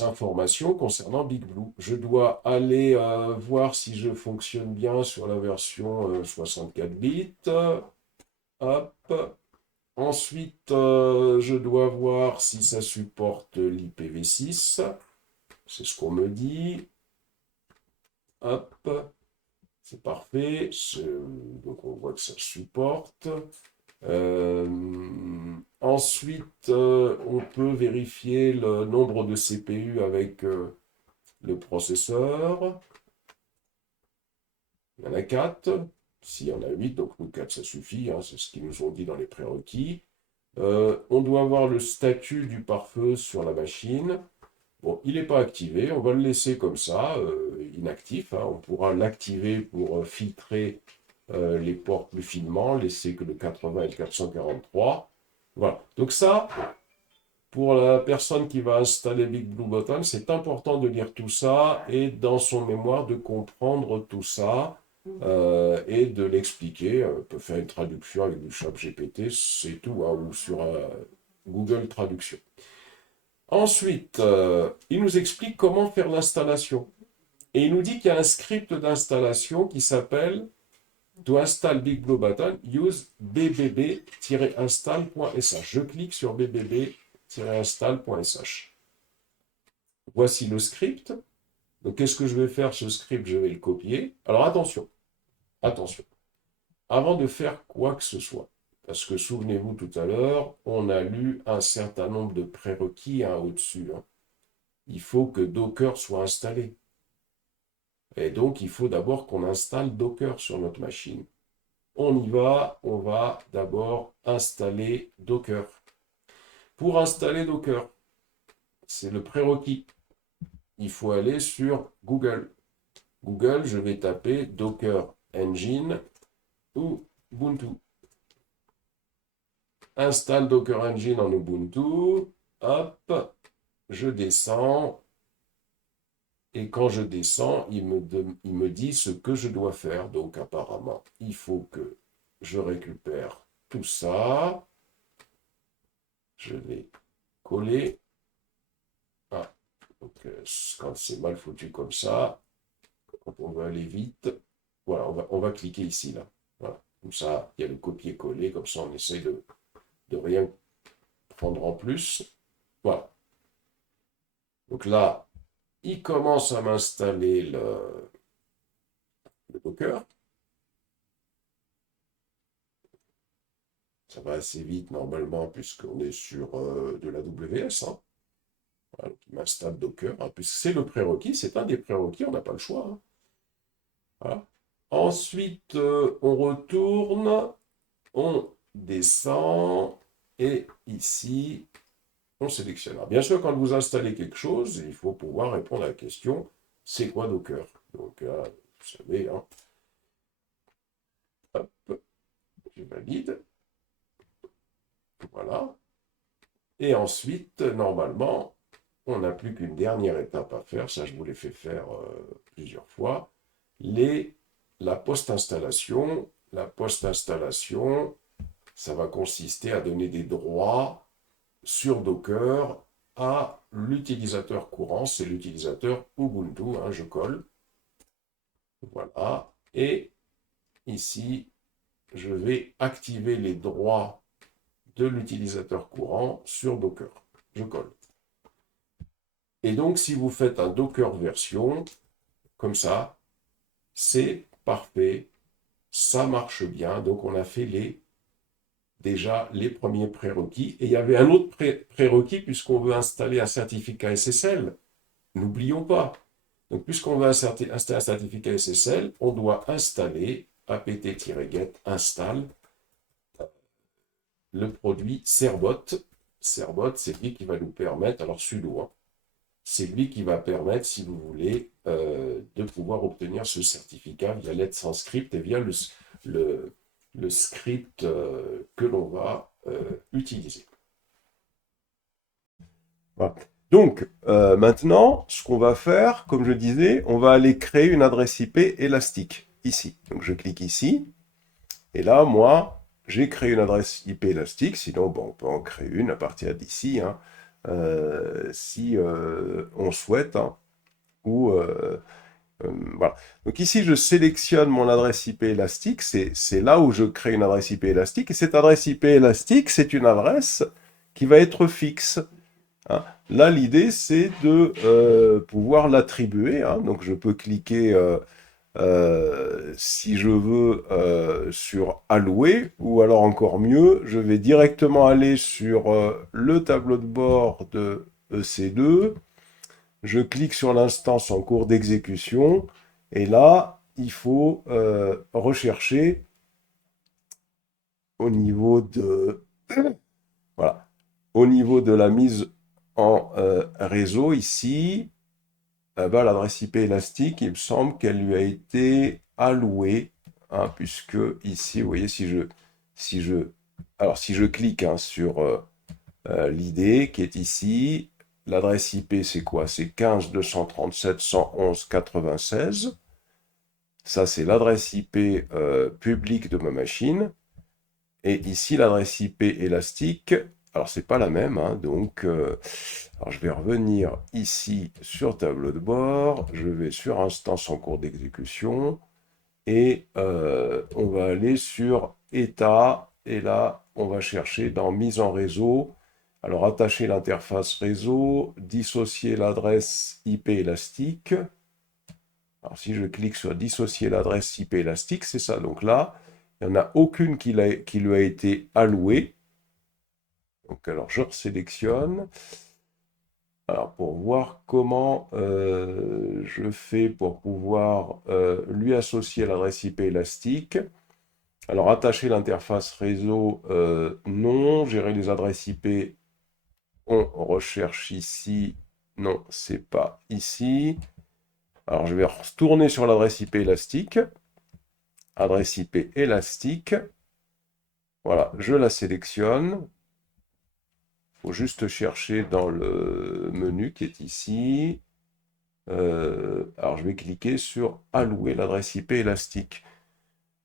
informations concernant Big Blue. Je dois aller voir si je fonctionne bien sur la version 64 bits. Hop. Ensuite, je dois voir si ça supporte l'IPv6. C'est ce qu'on me dit. Hop. C'est parfait. Donc, on voit que ça supporte. Ensuite, on peut vérifier le nombre de CPU avec le processeur. Il y en a 4. S'il y en a 8, donc nous 4, ça suffit. Hein, c'est ce qu'ils nous ont dit dans les prérequis. On doit avoir le statut du pare-feu sur la machine. Bon, il n'est pas activé, on va le laisser comme ça, inactif, hein. On pourra l'activer pour filtrer les ports plus finement, laisser que le 80 et le 443. Voilà. Donc ça, pour la personne qui va installer Big Blue Button, c'est important de lire tout ça et dans son mémoire de comprendre tout ça et de l'expliquer. On peut faire une traduction avec du Chat GPT, c'est tout, hein, ou sur Google Traduction. Ensuite, il nous explique comment faire l'installation. Et il nous dit qu'il y a un script d'installation qui s'appelle To install Big Blue Button, use bbb-install.sh. Je clique sur bbb-install.sh. Voici le script. Donc, qu'est-ce que je vais faire, ce script? Je vais le copier. Alors, attention, attention. Avant de faire quoi que ce soit, parce que souvenez-vous tout à l'heure, on a lu un certain nombre de prérequis hein, au-dessus. Hein. Il faut que Docker soit installé. Et donc, il faut d'abord qu'on installe Docker sur notre machine. On y va, on va d'abord installer Docker. Pour installer Docker, c'est le prérequis. Il faut aller sur Google. Google, je vais taper Docker Engine ou Ubuntu. Installe Docker Engine en Ubuntu. Hop, je descends. Et quand je descends, il me dit ce que je dois faire. Donc apparemment, il faut que je récupère tout ça. Je vais coller. Ah, donc, quand c'est mal foutu comme ça, quand on veut aller vite, voilà, on va cliquer ici, là. Voilà. Comme ça, il y a le copier-coller, comme ça on essaie de rien prendre en plus. Voilà. Donc là, il commence à m'installer le Docker. Ça va assez vite normalement, puisqu'on est sur de la WS. Hein. Voilà, il m'installe Docker, hein, puisque c'est le prérequis, c'est un des prérequis, on n'a pas le choix. Hein. Voilà. Ensuite, on retourne, on descend, et ici, on sélectionne. Alors, bien sûr, quand vous installez quelque chose, il faut pouvoir répondre à la question, c'est quoi Docker? Donc, vous savez, hein, hop, je valide. Voilà. Et ensuite, normalement, on n'a plus qu'une dernière étape à faire. Ça, je vous l'ai fait faire plusieurs fois. La post-installation. La post-installation, ça va consister à donner des droits sur Docker à l'utilisateur courant. C'est l'utilisateur Ubuntu. Hein, je colle. Voilà. Et ici, je vais activer les droits de l'utilisateur courant sur Docker. Je colle. Et donc, si vous faites un Docker version, comme ça, c'est parfait, ça marche bien. Donc, on a fait déjà les premiers prérequis. Et il y avait un autre prérequis, puisqu'on veut installer un certificat SSL. N'oublions pas. Donc, puisqu'on veut installer un certificat SSL, on doit installer apt-get install le produit Cerbot. Cerbot, c'est lui qui va nous permettre, alors sudo, hein, c'est lui qui va permettre, si vous voulez, de pouvoir obtenir ce certificat via Let's Encrypt et via le script que l'on va utiliser. Voilà. Donc, maintenant, ce qu'on va faire, comme je disais, on va aller créer une adresse IP élastique, ici. Donc, je clique ici, et là, moi, j'ai créé une adresse IP élastique, sinon, bon, on peut en créer une à partir d'ici, hein, si on souhaite, hein, ou voilà. Donc ici, je sélectionne mon adresse IP élastique, c'est là où je crée une adresse IP élastique, et cette adresse IP élastique, c'est une adresse qui va être fixe. Hein. Là, l'idée, c'est de pouvoir l'attribuer, hein. Donc je peux cliquer, si je veux, sur allouer, ou alors encore mieux, je vais directement aller sur le tableau de bord de EC2, je clique sur l'instance en cours d'exécution, et là, il faut rechercher au niveau de, voilà, au niveau de la mise en réseau ici, l'adresse IP élastique, il me semble qu'elle lui a été allouée, hein, puisque ici, vous voyez, si je clique hein, sur l'ID qui est ici, l'adresse IP c'est quoi? C'est 15.237.111.96. Ça, c'est l'adresse IP publique de ma machine. Et ici, l'adresse IP élastique, alors c'est pas la même, hein, donc alors je vais revenir ici sur tableau de bord, je vais sur instance en cours d'exécution, et on va aller sur état, et là, on va chercher dans mise en réseau. Alors, attacher l'interface réseau, dissocier l'adresse IP élastique. Alors, si je clique sur dissocier l'adresse IP élastique, c'est ça. Donc là, il n'y en a aucune qui lui a été allouée. Donc, alors, je resélectionne. Alors, pour voir comment je fais pour pouvoir lui associer l'adresse IP élastique. Alors, attacher l'interface réseau, non. Gérer les adresses IP, on recherche ici. Non, c'est pas ici. Alors, je vais retourner sur l'adresse IP élastique. Adresse IP élastique. Voilà, je la sélectionne. Il faut juste chercher dans le menu qui est ici. Alors, je vais cliquer sur allouer l'adresse IP élastique.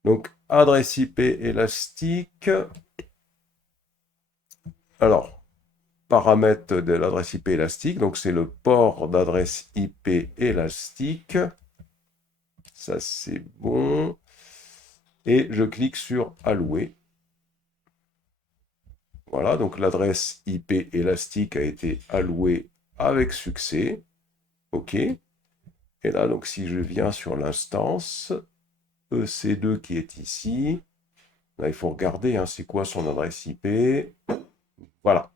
Donc, adresse IP élastique. Alors, paramètre de l'adresse IP élastique. Donc, c'est le port d'adresse IP élastique. Ça, c'est bon. Et je clique sur allouer. Voilà, donc l'adresse IP élastique a été allouée avec succès. OK. Et là, donc, si je viens sur l'instance, EC2 qui est ici, là, il faut regarder, hein, c'est quoi son adresse IP. Voilà.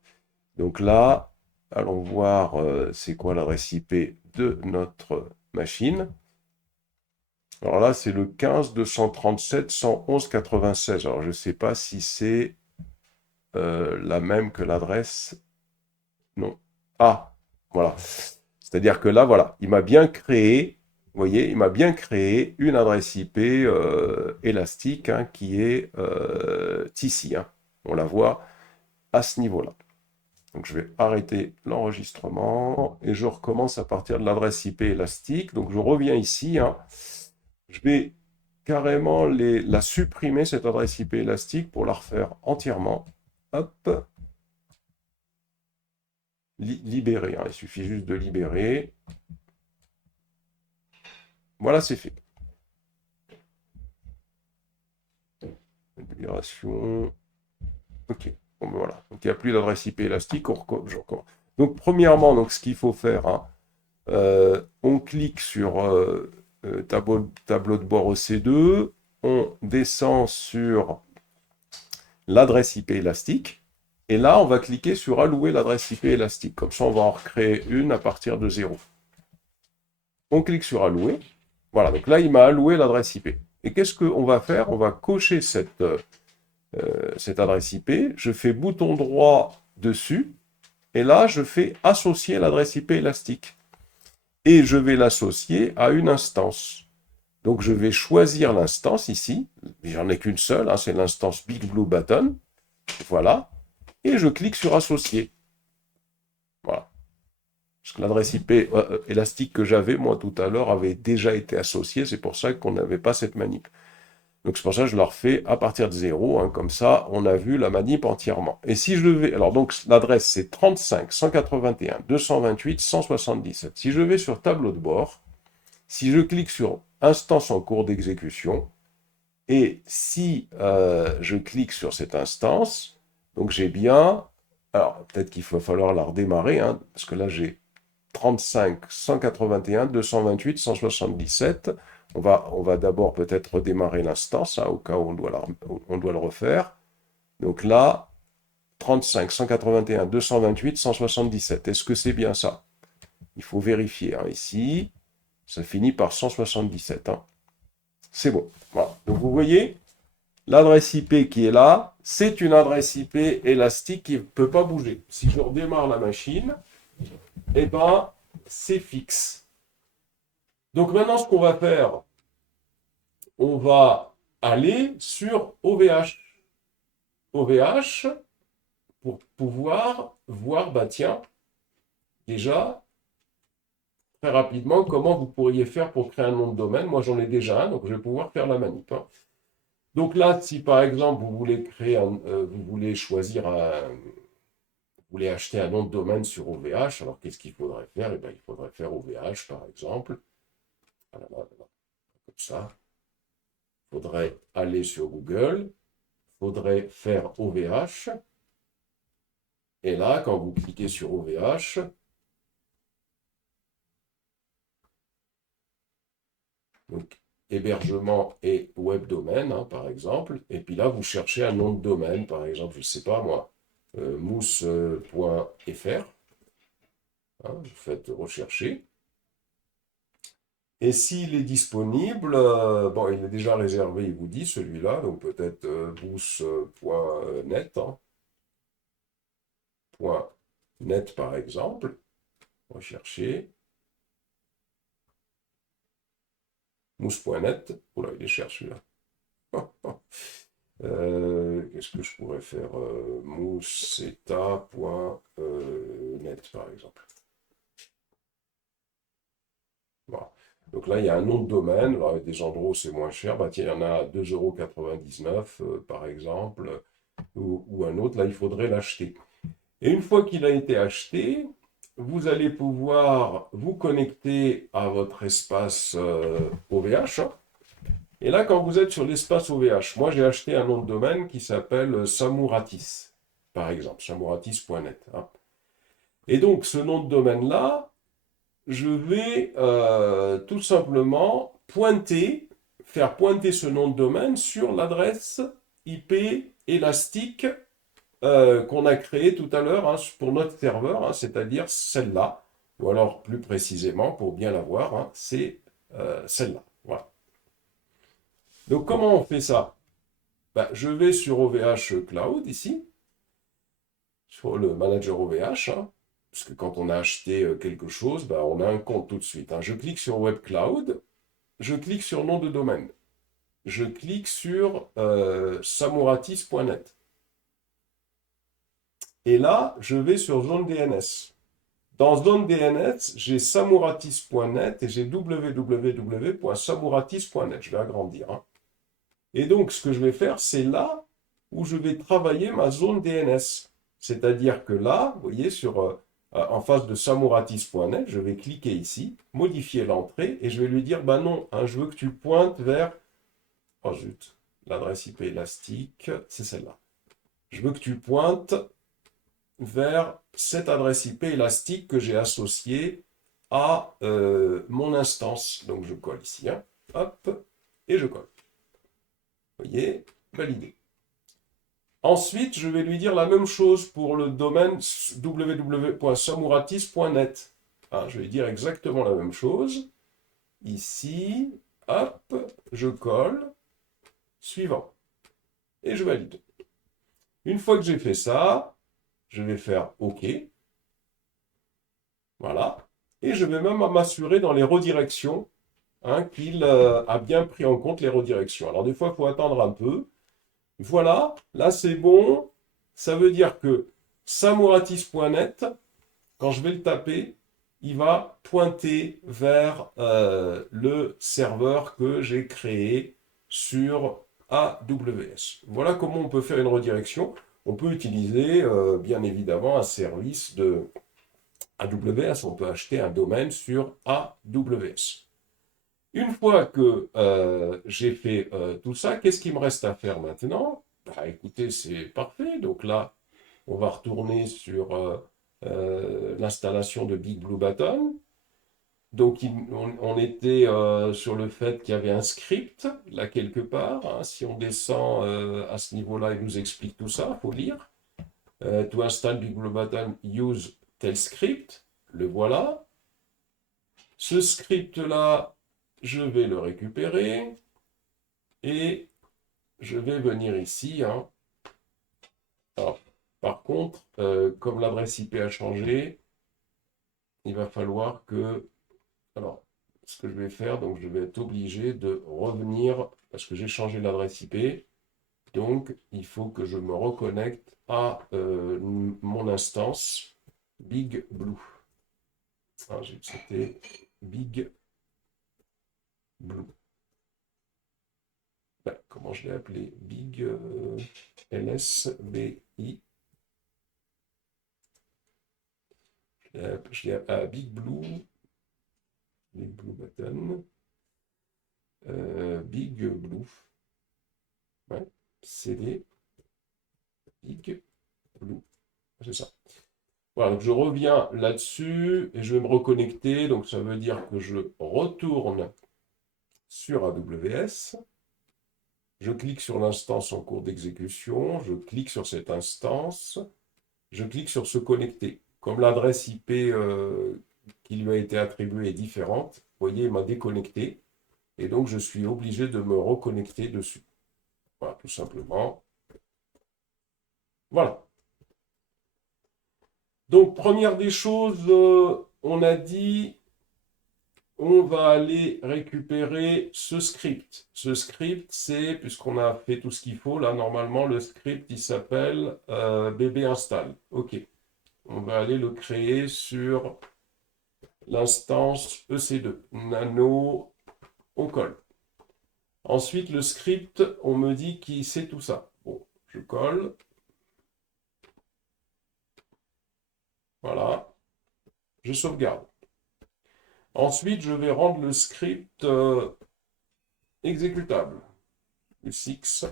Donc là, allons voir c'est quoi l'adresse IP de notre machine. Alors là, c'est le 15.237.111.96. Alors, je ne sais pas si c'est la même que l'adresse. Non. Ah, voilà. C'est-à-dire que là, voilà, il m'a bien créé, vous voyez, il m'a bien créé une adresse IP élastique hein, qui est ici. Hein. On la voit à ce niveau-là. Donc je vais arrêter l'enregistrement et je recommence à partir de l'adresse IP élastique. Donc je reviens ici. Hein. Je vais carrément la supprimer, cette adresse IP élastique, pour la refaire entièrement. Hop. Libérer. Hein. Il suffit juste de libérer. Voilà, c'est fait. Libération. OK. Bon, ben voilà. Donc il n'y a plus d'adresse IP élastique. Donc premièrement, donc, ce qu'il faut faire, hein, on clique sur tableau de bord EC2, on descend sur l'adresse IP élastique, et là, on va cliquer sur allouer l'adresse IP élastique. Comme ça, on va en recréer une à partir de 0. On clique sur allouer. Voilà, donc là, il m'a alloué l'adresse IP. Et qu'est-ce qu'on va faire? On va cocher cette adresse IP. Je fais bouton droit dessus, et là, je fais associer l'adresse IP élastique. Et je vais l'associer à une instance. Donc, je vais choisir l'instance ici. J'en ai qu'une seule, hein, c'est l'instance Big Blue Button. Voilà. Et je clique sur associer. Voilà. Parce que l'adresse IP élastique que j'avais, moi, tout à l'heure, avait déjà été associée. C'est pour ça qu'on n'avait pas cette manip. Donc, c'est pour ça que je la refais à partir de 0. Hein, comme ça, on a vu la manip entièrement. Et si je vais... Alors, donc, l'adresse, c'est 35 181 228 177. Si je vais sur tableau de bord, si je clique sur instance en cours d'exécution, et si je clique sur cette instance, donc j'ai bien... Alors, peut-être qu'il va falloir la redémarrer, hein, parce que là, j'ai 35 181 228 177. On va d'abord peut-être redémarrer l'instance, hein, au cas où on doit le refaire. Donc là, 35 181 228 177. Est-ce que c'est bien ça? Il faut vérifier. Hein, ici, ça finit par 177. Hein. C'est bon. Voilà. Donc vous voyez, l'adresse IP qui est là, c'est une adresse IP élastique qui ne peut pas bouger. Si je redémarre la machine, eh ben, c'est fixe. Donc maintenant, ce qu'on va faire, on va aller sur OVH. OVH, pour pouvoir voir, bah tiens, déjà, très rapidement, comment vous pourriez faire pour créer un nom de domaine. Moi, j'en ai déjà un, donc je vais pouvoir faire la manip, hein. Donc là, si par exemple, vous voulez créer vous voulez choisir vous voulez acheter un nom de domaine sur OVH, alors qu'est-ce qu'il faudrait faire? Eh bien, il faudrait faire OVH, par exemple. Voilà, comme ça. Il faudrait aller sur Google. Il faudrait faire OVH. Et là, quand vous cliquez sur OVH, donc hébergement et web domaine, hein, par exemple, et puis là, vous cherchez un nom de domaine, par exemple, je ne sais pas moi, mousse.fr, hein, vous faites rechercher. Et s'il est disponible, bon, il est déjà réservé, il vous dit celui-là, donc peut-être mousse.net, hein, .net par exemple, rechercher, mousse.net, oula, il est cher celui-là. Qu'est-ce que je pourrais faire? Mousseta.net par exemple. Voilà. Donc là, il y a un nom de domaine. Alors, il y a des endroits où c'est moins cher. Bah, tiens, il y en a à 2,99 € par exemple, ou un autre. Là, il faudrait l'acheter. Et une fois qu'il a été acheté, vous allez pouvoir vous connecter à votre espace OVH, hein. Et là, quand vous êtes sur l'espace OVH, moi j'ai acheté un nom de domaine qui s'appelle Samouratis, par exemple, samouratis.net, hein. Et donc, ce nom de domaine-là, je vais tout simplement faire pointer ce nom de domaine sur l'adresse IP élastique qu'on a créée tout à l'heure, hein, pour notre serveur, hein, c'est-à-dire celle-là, ou alors plus précisément, pour bien la voir, hein, c'est celle-là. Voilà. Donc comment on fait ça? Ben, je vais sur OVH Cloud ici, sur le manager OVH, hein, parce que quand on a acheté quelque chose, ben, on a un compte tout de suite, hein. Je clique sur Web Cloud, je clique sur nom de domaine, je clique sur samouratis.net. Et là, je vais sur zone DNS. Dans zone DNS, j'ai samouratis.net et j'ai www.samouratis.net. Je vais agrandir, hein. Et donc, ce que je vais faire, c'est là où je vais travailler ma zone DNS. C'est-à-dire que là, vous voyez, en face de samouratis.net, je vais cliquer ici, modifier l'entrée, et je vais lui dire, bah non, hein, je veux que tu pointes vers, oh zut, l'adresse IP élastique, c'est celle-là. Je veux que tu pointes vers cette adresse IP élastique que j'ai associée à mon instance. Donc je colle ici, hein, hop, et je colle. Vous voyez, validé. Ensuite, je vais lui dire la même chose pour le domaine www.samouratis.net. Ah, je vais dire exactement la même chose. Ici, hop, je colle, suivant, et je valide. Une fois que j'ai fait ça, je vais faire OK. Voilà. Et je vais même m'assurer dans les redirections, hein, qu'il a bien pris en compte les redirections. Alors des fois, il faut attendre un peu. Voilà, là c'est bon. Ça veut dire que samouratis.net, quand je vais le taper, il va pointer vers le serveur que j'ai créé sur AWS. Voilà comment on peut faire une redirection. On peut utiliser bien évidemment un service de AWS, on peut acheter un domaine sur AWS. Une fois que j'ai fait tout ça, qu'est-ce qu'il me reste à faire maintenant? Bah, écoutez, c'est parfait. Donc là, on va retourner sur l'installation de Big Blue Button. Donc on était sur le fait qu'il y avait un script, là quelque part, hein. Si on descend à ce niveau-là, il nous explique tout ça, il faut lire. To install Big Blue Button, use tel script. Le voilà. Ce script-là, je vais le récupérer et je vais venir ici, hein. Alors, par contre, comme l'adresse IP a changé, il va falloir que... Alors, ce que je vais faire, donc je vais être obligé de revenir, parce que j'ai changé l'adresse IP, donc il faut que je me reconnecte à mon instance Big Blue. Ah, c'était Big Blue. Ben, comment je l'ai appelé? Big LSBI. Big Blue. Big Blue Button. Big Blue. Ouais. CD. Big Blue. C'est ça. Voilà, donc je reviens là-dessus et je vais me reconnecter. Donc ça veut dire que je retourne sur AWS. Je clique sur l'instance en cours d'exécution. Je clique sur cette instance. Je clique sur se connecter. Comme l'adresse IP qui lui a été attribuée est différente, vous voyez, il m'a déconnecté. Et donc, je suis obligé de me reconnecter dessus. Voilà, tout simplement. Voilà. Donc, première des choses, on a dit, on va aller récupérer ce script. Ce script, c'est, puisqu'on a fait tout ce qu'il faut, là, normalement, le script, il s'appelle bb install. OK. On va aller le créer sur l'instance EC2. Nano, on colle. Ensuite, le script, on me dit qu'il sait tout ça. Bon, je colle. Voilà. Je sauvegarde. Ensuite, je vais rendre le script exécutable. Le 6.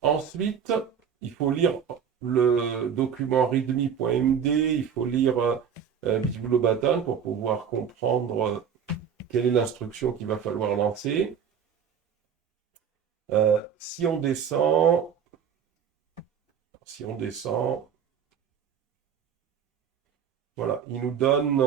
Ensuite, il faut lire le document readme.md, il faut lire BigBlueButton pour pouvoir comprendre quelle est l'instruction qu'il va falloir lancer. Si on descend, voilà, il nous donne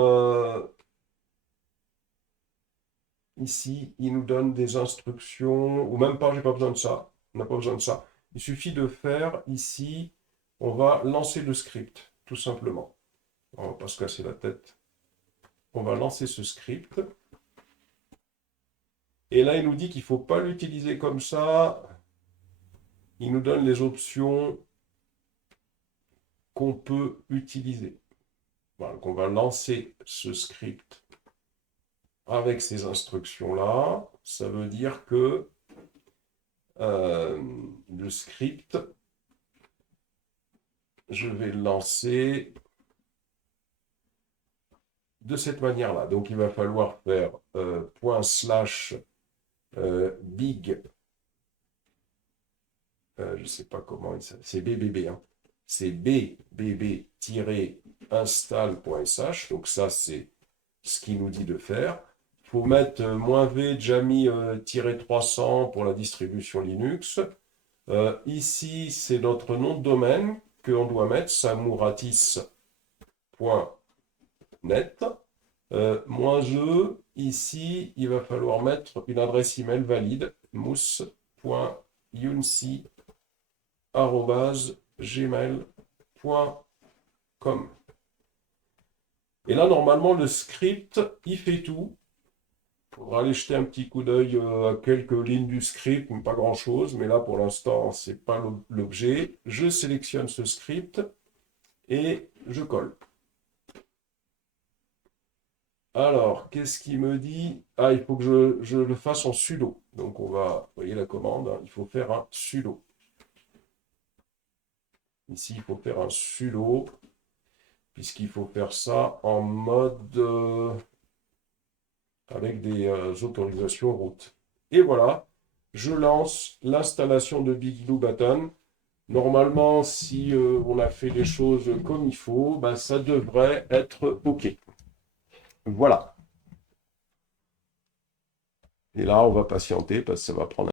ici, il nous donne des instructions, ou même pas, j'ai pas besoin de ça, on n'a pas besoin de ça. Il suffit de faire ici, on va lancer le script, tout simplement. On va pas se casser la tête. On va lancer ce script. Et là, il nous dit qu'il ne faut pas l'utiliser comme ça. Il nous donne les options qu'on peut utiliser. Voilà, donc on va lancer ce script avec ces instructions-là. Ça veut dire que le script, je vais le lancer de cette manière-là. Donc, il va falloir faire / big, je ne sais pas comment, c'est BBB, hein. C'est bbb-install.sh. Donc, ça, c'est ce qu'il nous dit de faire. Il faut mettre -v -300 pour la distribution Linux. Ici, c'est notre nom de domaine qu'on doit mettre, samouratis.net. -e, ici, il va falloir mettre une adresse email valide, mousse.yunsi@gmail.com. Et là, normalement, le script, il fait tout. Il faudra aller jeter un petit coup d'œil à quelques lignes du script, mais pas grand-chose. Mais là, pour l'instant, ce n'est pas l'objet. Je sélectionne ce script et je colle. Alors, qu'est-ce qu'il me dit? Ah, il faut que je le fasse en sudo. Donc, on va, vous voyez la commande, hein, il faut faire un sudo. Ici, il faut faire un sudo, puisqu'il faut faire ça en mode avec des autorisations root. Et voilà, je lance l'installation de BigBlueButton. Normalement, si on a fait les choses comme il faut, ben, ça devrait être OK. Voilà. Et là, on va patienter parce que ça va prendre